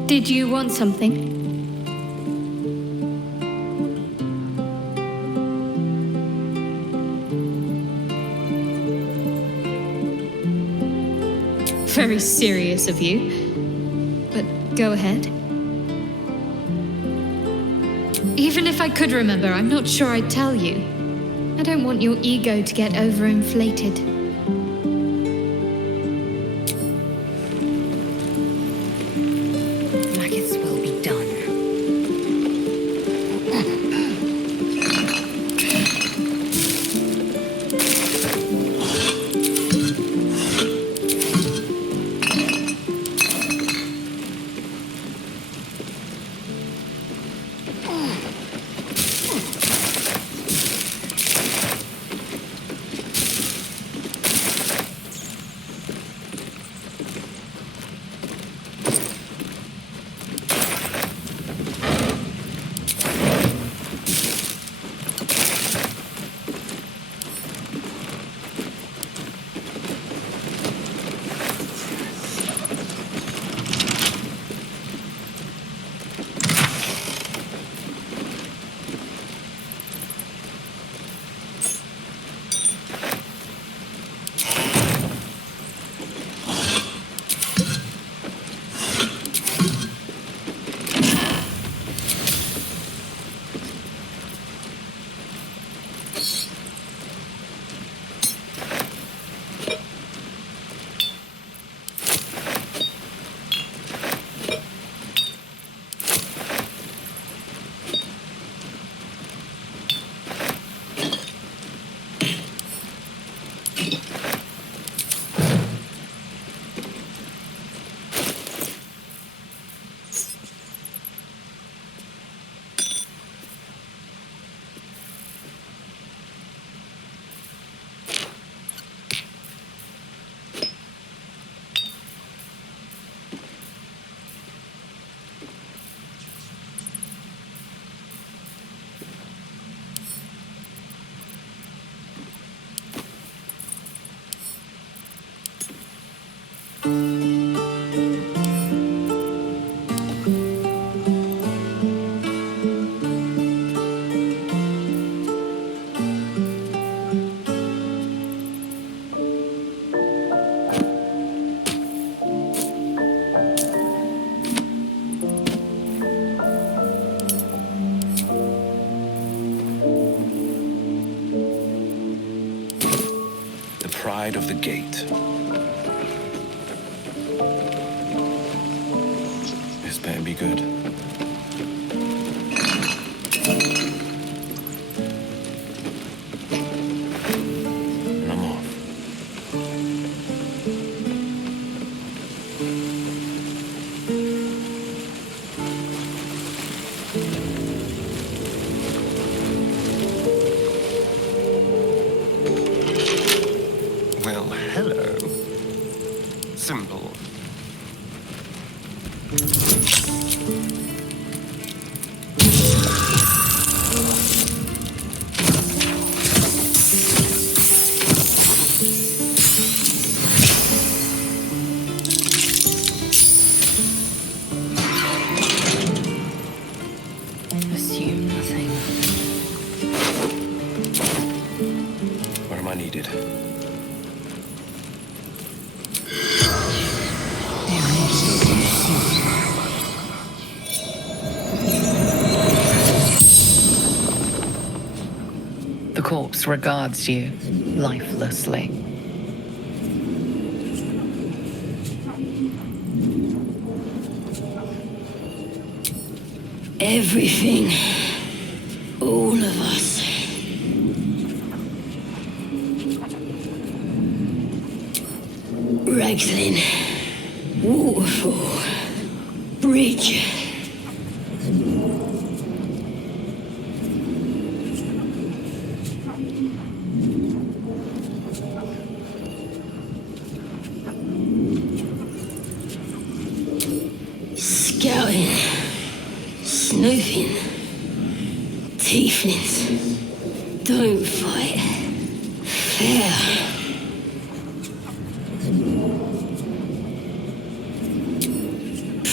Did you want something? Very serious of you, but go ahead. Even if I could remember, I'm not sure I'd tell you. I don't want your ego to get overinflated. Like it's will be done. Pride of the gate. This better be good. And I'm off. Well, hello. Simple. Assume nothing. Where am I needed? The corpse regards you lifelessly. Everything. All of us. Ragslin. Waterfall. Bridge. Scouting. Snooping. Tieflings. Don't fight. Fair.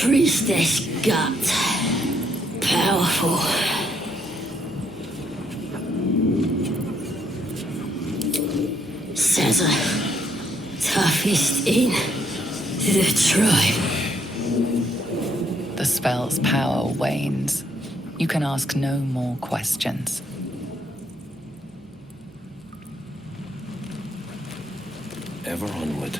Priestess gut. Powerful. Says the toughest in the tribe. The spell's power wanes. You can ask no more questions. Ever onward.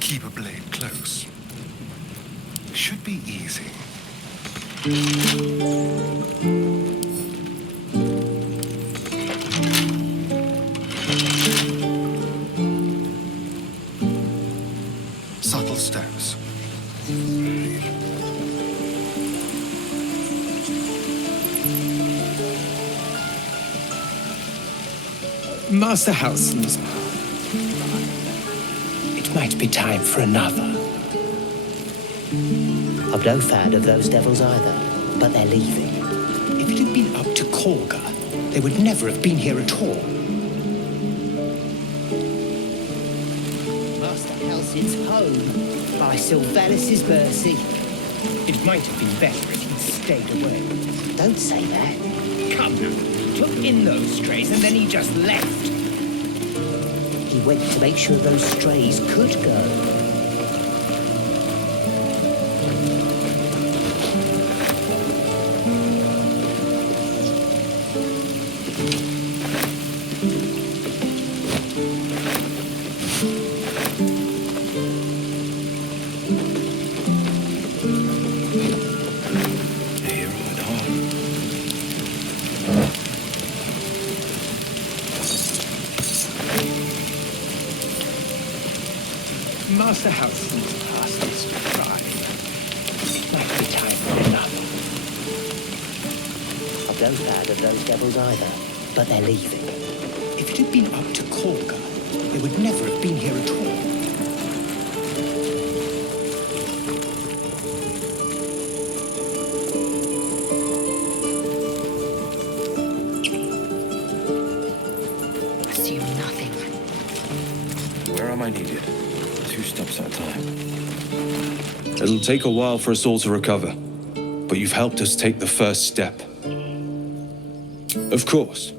Keep a blade close. Should be easy. Subtle steps. Master Halson's. It might be time for another. I'm no fan of those devils either, but they're leaving. If it had been up to Korga, they would never have been here at all. Master Halson's home by Sylvanas' mercy. It might have been better if he'd stayed away. Don't say that. Come now. Took in those strays and then he just left. He went to make sure those strays could go. Master Halson's past is dry. Might be time for another. I'm no fan of those devils either, but they're leaving. If it had been up to Korga, they would never have been here at all. Assume nothing. Where am I needed? 2 steps at a time. It'll take a while for us all to recover, but you've helped us take the first step. Of course.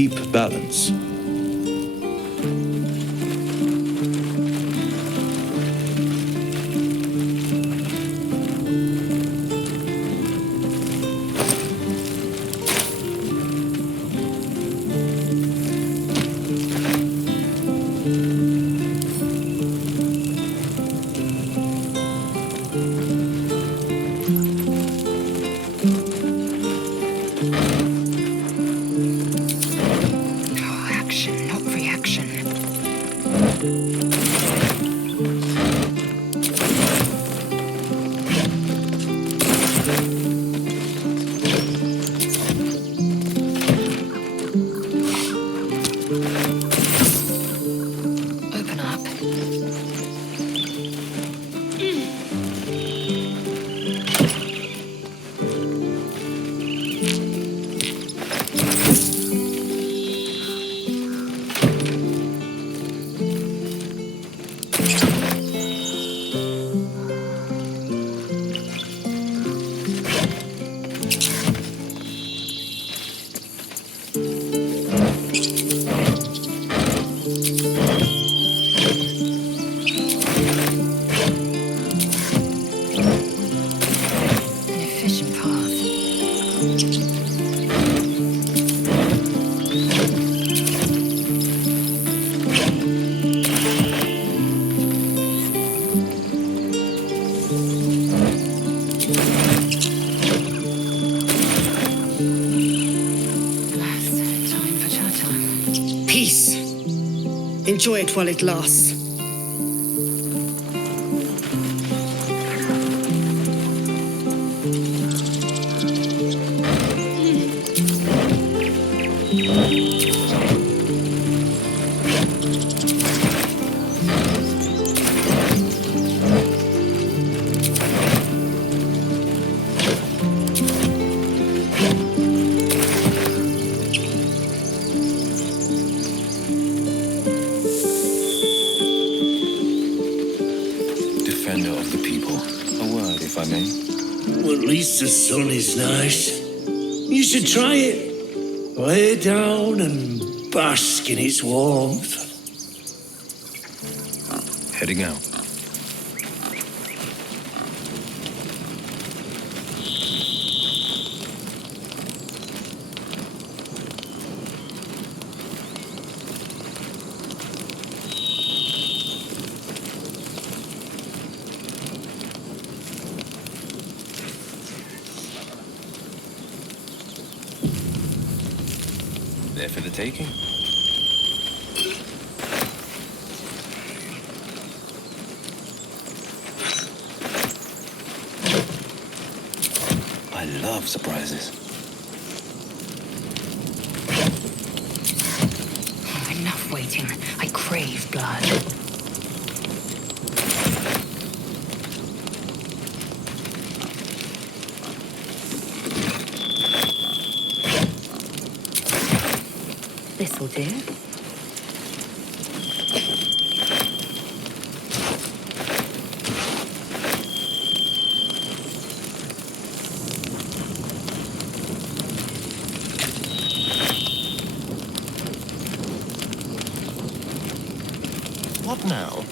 keep balance. Action, not reaction. Open up. An efficient path. Time for chatter. Peace. Enjoy it while it lasts. Defender of the people. A word, if I may. Well, at least the sun is nice. You should try it. Lay down and bask in its warmth. Heading out. There for the taking. I love surprises. Enough waiting. I crave blood. This'll do. What now?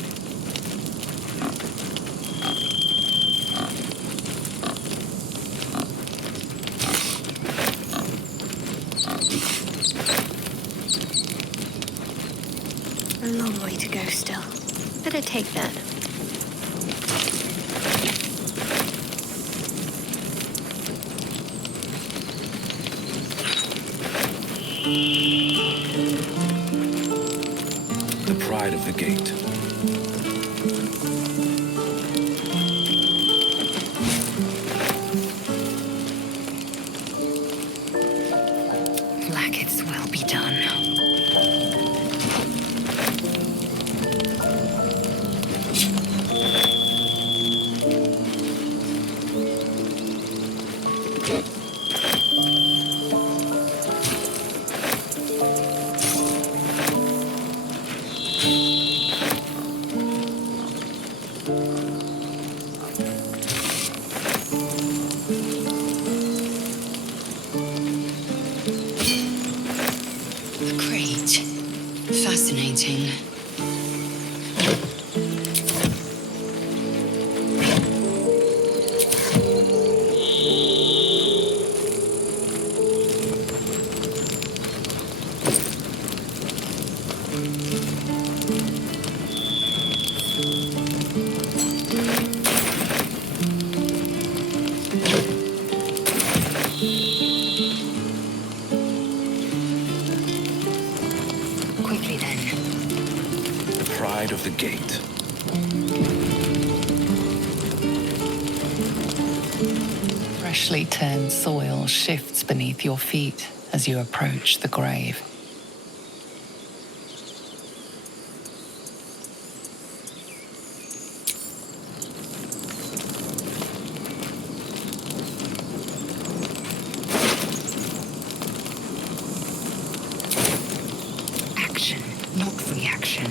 A long way to go still. Better take that. The pride of the gate. Blackets will be done. gate. Freshly turned soil shifts beneath your feet as you approach the grave. Action, not reaction.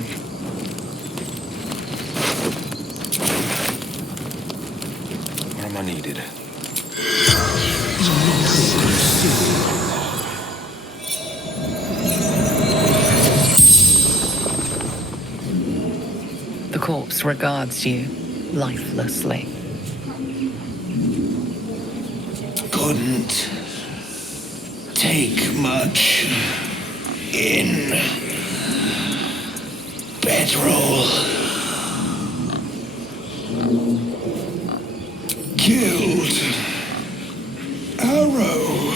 Where am I needed? The corpse regards you lifelessly. Couldn't take much in. Bedroll. Killed. Arrow.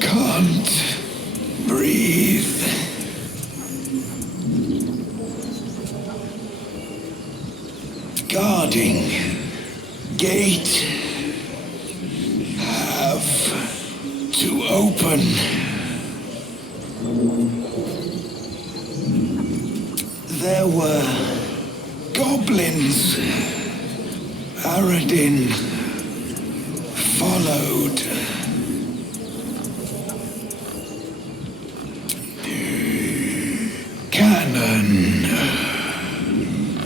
Can't breathe. Guarding. Gate. Have to open. There were goblins. Aradin followed. Cannon.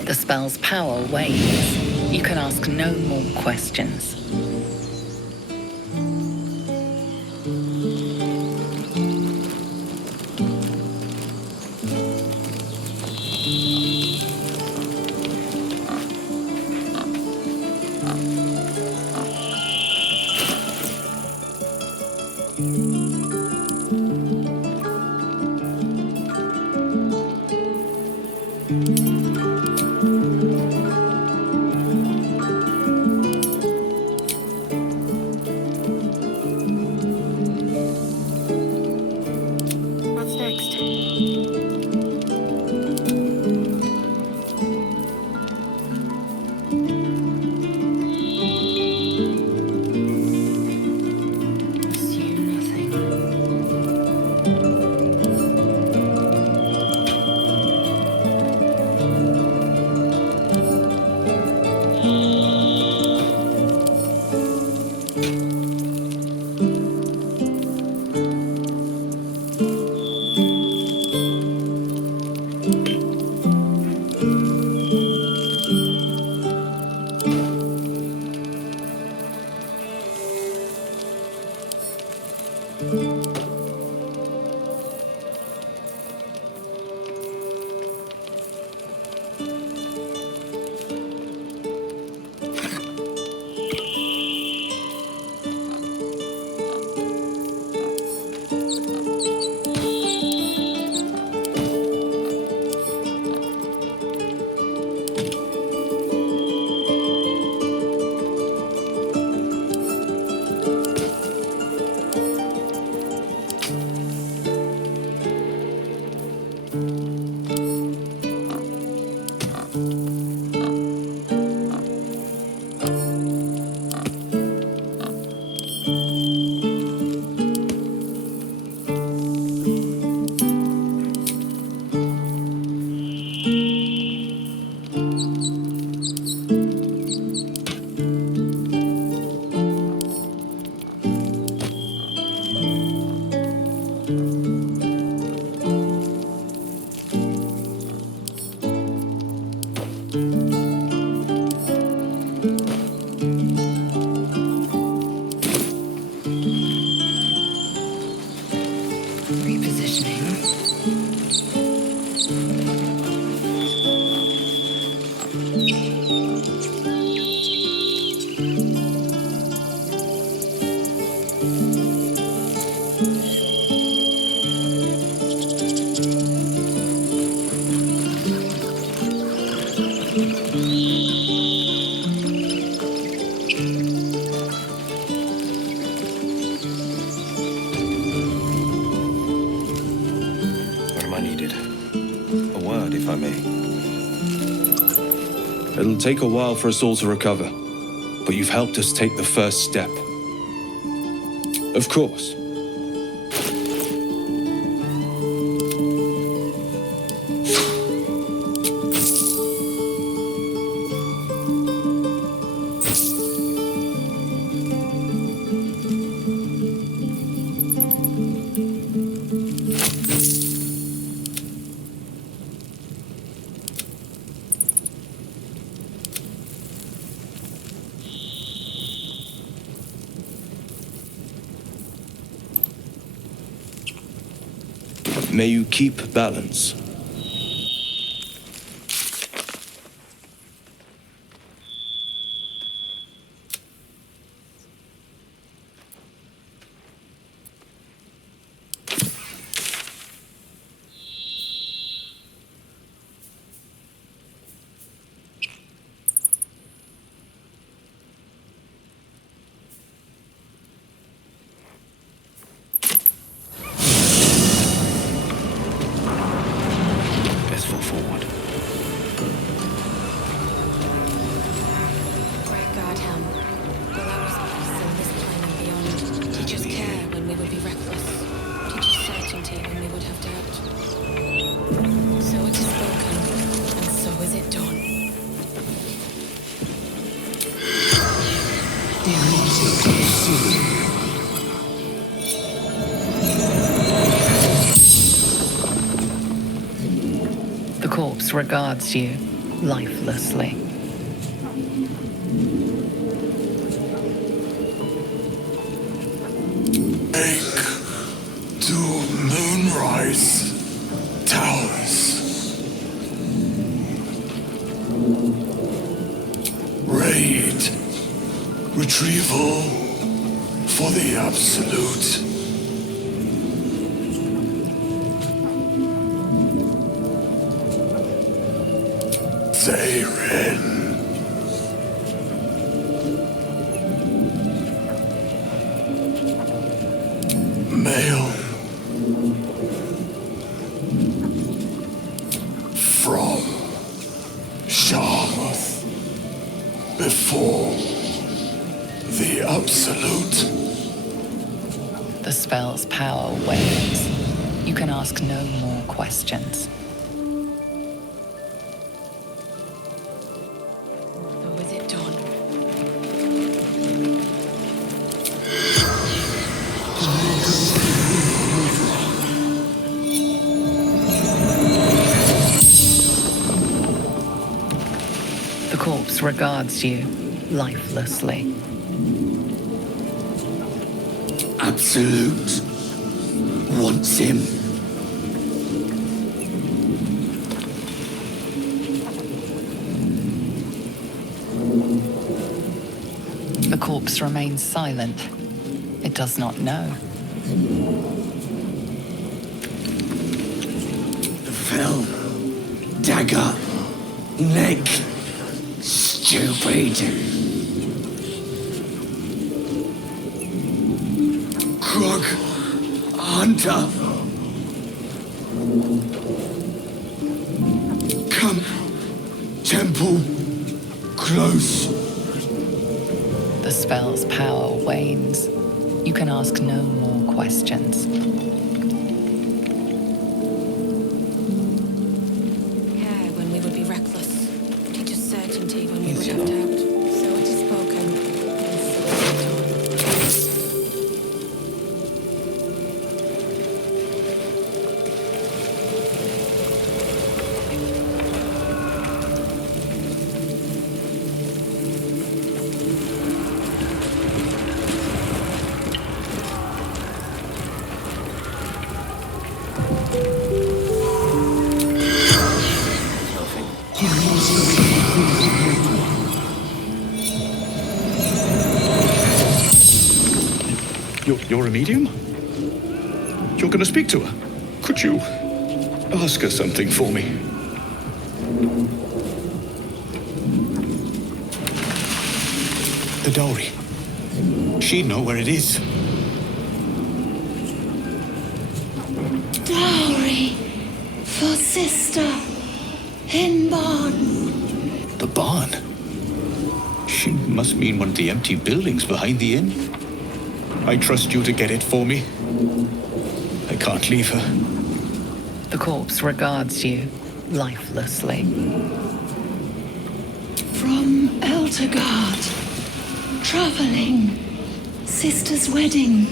The spell's power wanes. You can ask no more questions. What's next? Assume nothing. It'll take a while for us all to recover, but you've helped us take the first step. Of course. May you keep balance. The corpse regards you lifelessly. Wake to moonrise towers. Raid. Retrieval for the absolute. Zayrin. Mail from Sharmuth before the absolute. The spell's power wanes. You can ask no more questions. The corpse regards you lifelessly. Absolute wants him. The corpse remains silent. It does not know. Fell. Dagger. Neck. Stupid. Krog. Hunter. Come. Temple. Close. The spell's power wanes. You can ask no more questions. When we would be reckless. Teach us certainty when we would have doubt. So it is spoken. You're a medium? You're going to speak to her? Could you ask her something for me? The dowry. She'd know where it is. Dowry for sister inborn. The barn? She must mean one of the empty buildings behind the inn. I trust you to get it for me. I can't leave her. The corpse regards you lifelessly. From Eltergard, traveling, sister's wedding,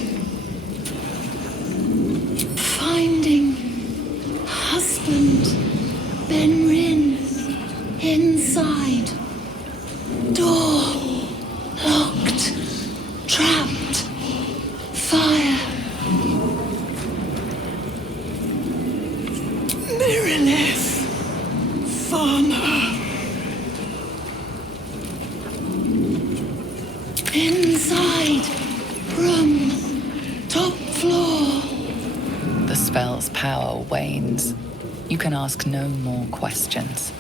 finding husband, Benrin, inside, door locked, trapped, fire. Merilith, farmer. Inside, room, top floor. The spell's power wanes. You can ask no more questions.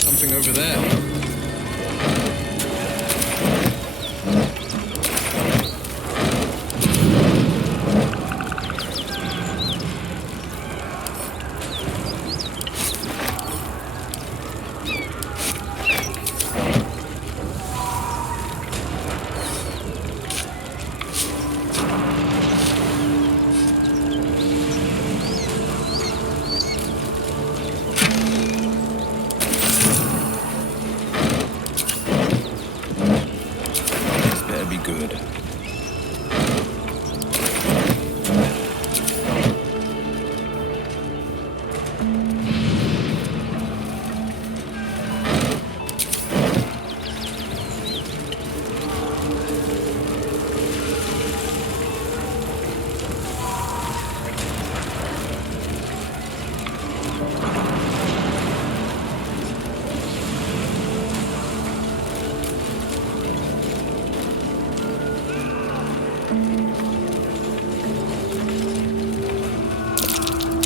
Something over there. Good.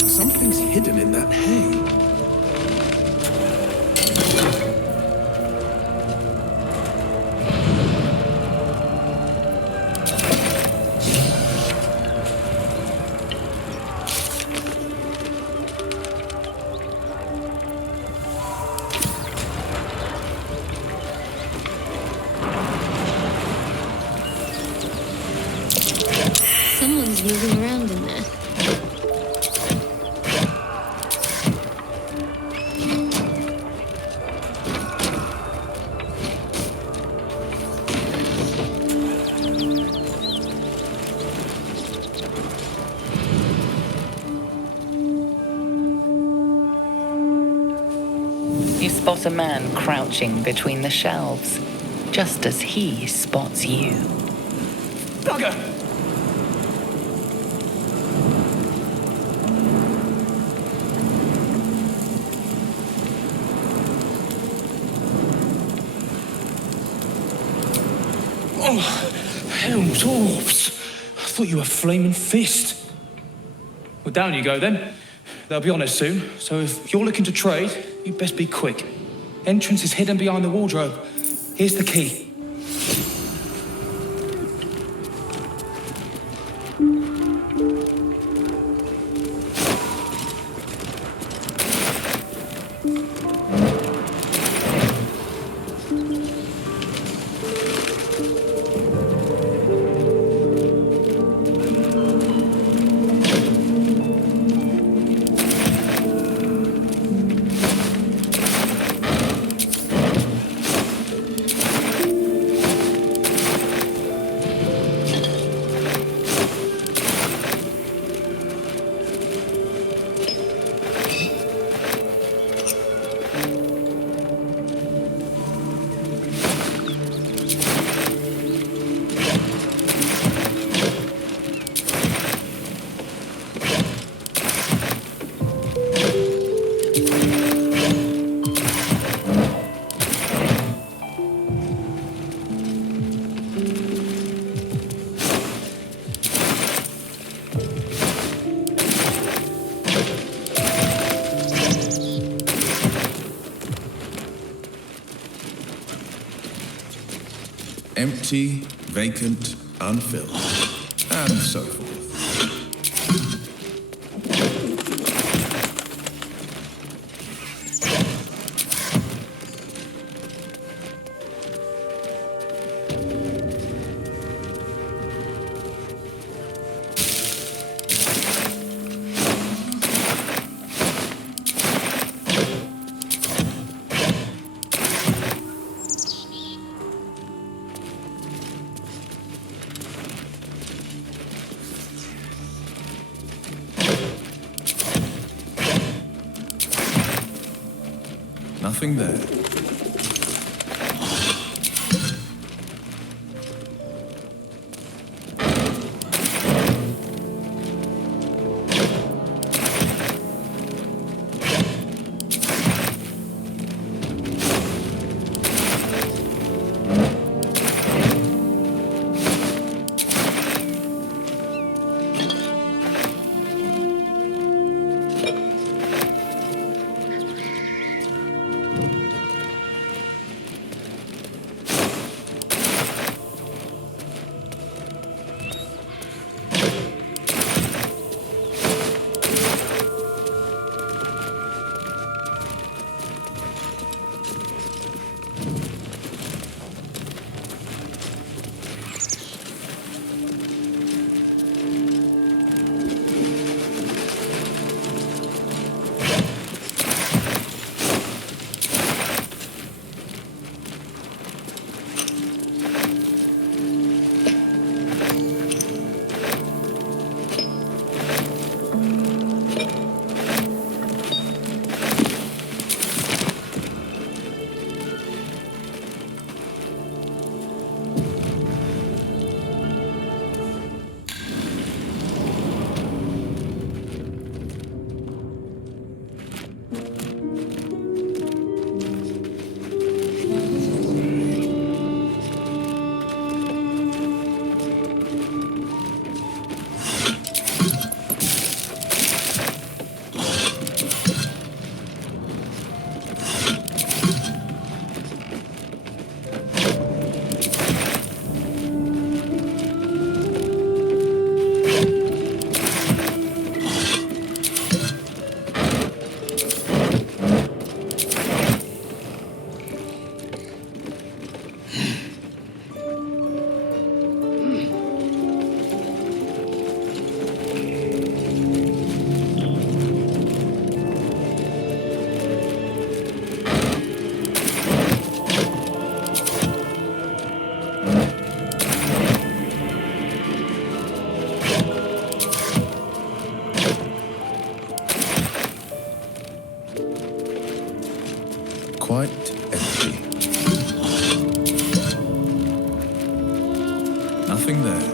Something's hidden in that hay. Someone's moving around in there. You spot a man crouching between the shelves, just as he spots you. Bugger! Oh, helms, orbs. I thought you were Flaming Fist. Well, down you go then. They'll be on us soon, so if you're looking to trade, you'd best be quick. Entrance is hidden behind the wardrobe. Here's the key. Empty, vacant, unfilled, and so forth. Nothing there. Quite empty. Nothing there.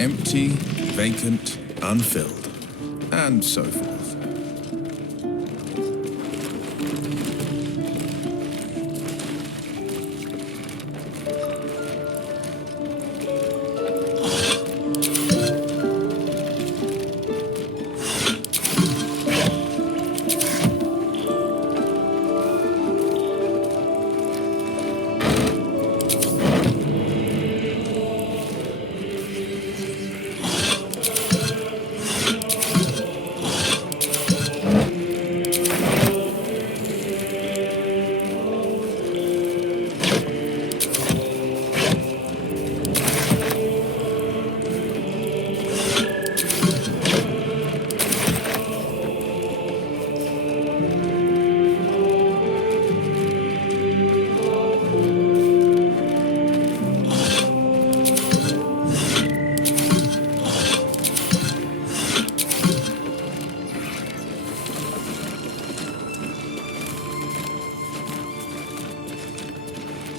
Empty, vacant, unfilled, and so forth.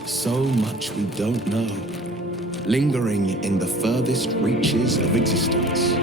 So much we don't know. lingering in the furthest reaches of existence.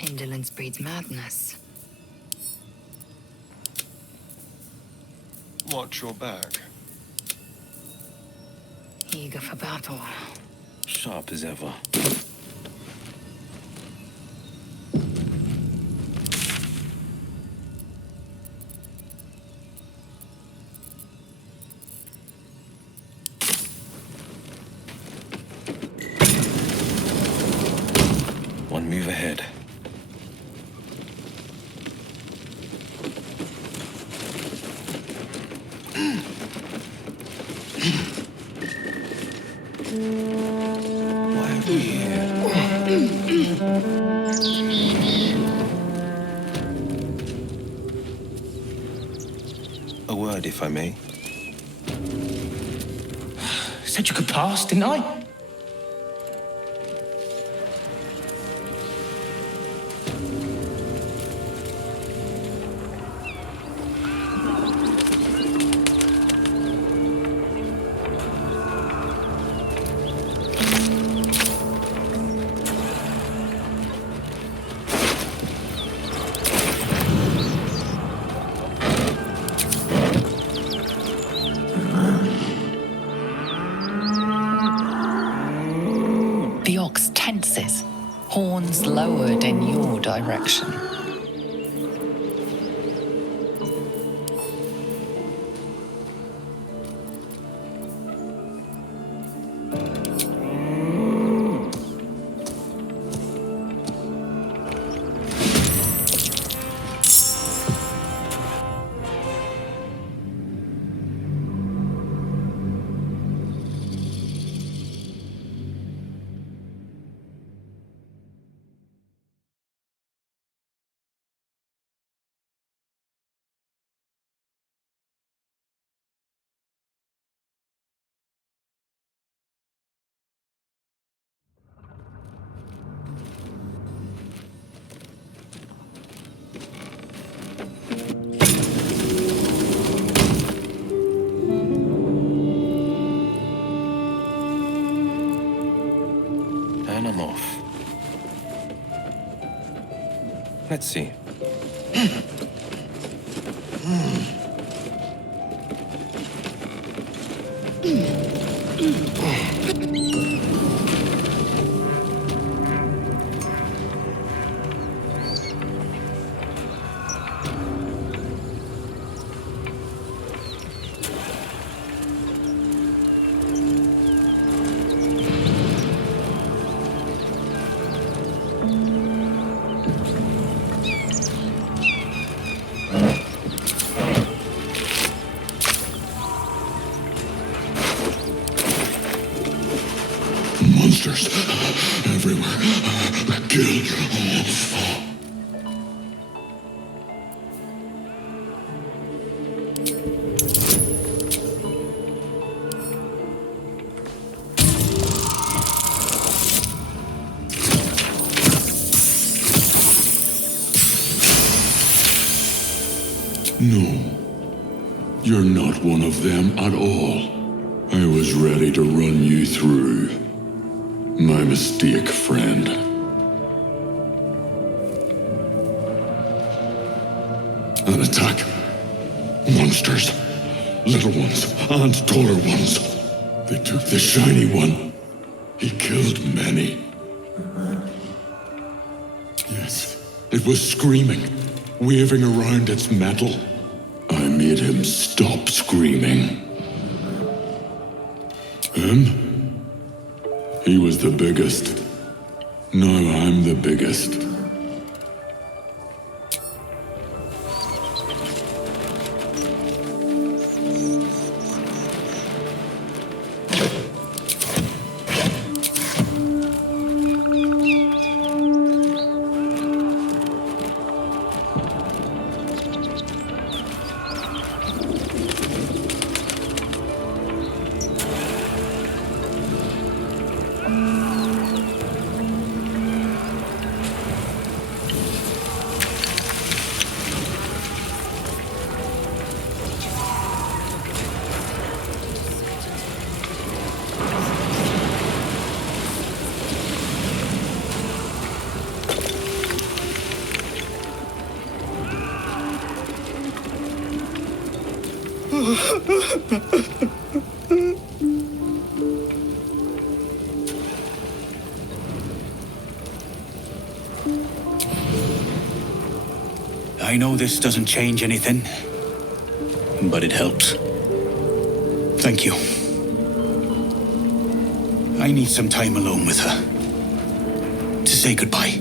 Indolence breeds madness. Watch your back. Eager for battle. Sharp as ever. One move ahead. Why are we here? A word, if I may. Said you could pass, didn't I? The ox tenses, horns lowered in your direction. and I'm off. Let's see. Monsters everywhere. Kill. No, you're not one of them at all. I was ready to run you through. My mistake, friend. An attack. Monsters. Little ones and taller ones. They took the shiny one. He killed many. Yes, it was screaming, waving around its metal. I made him stop screaming. Him? He was the biggest. Now I'm the biggest. I know this doesn't change anything, but it helps. Thank you. I need some time alone with her. To say goodbye.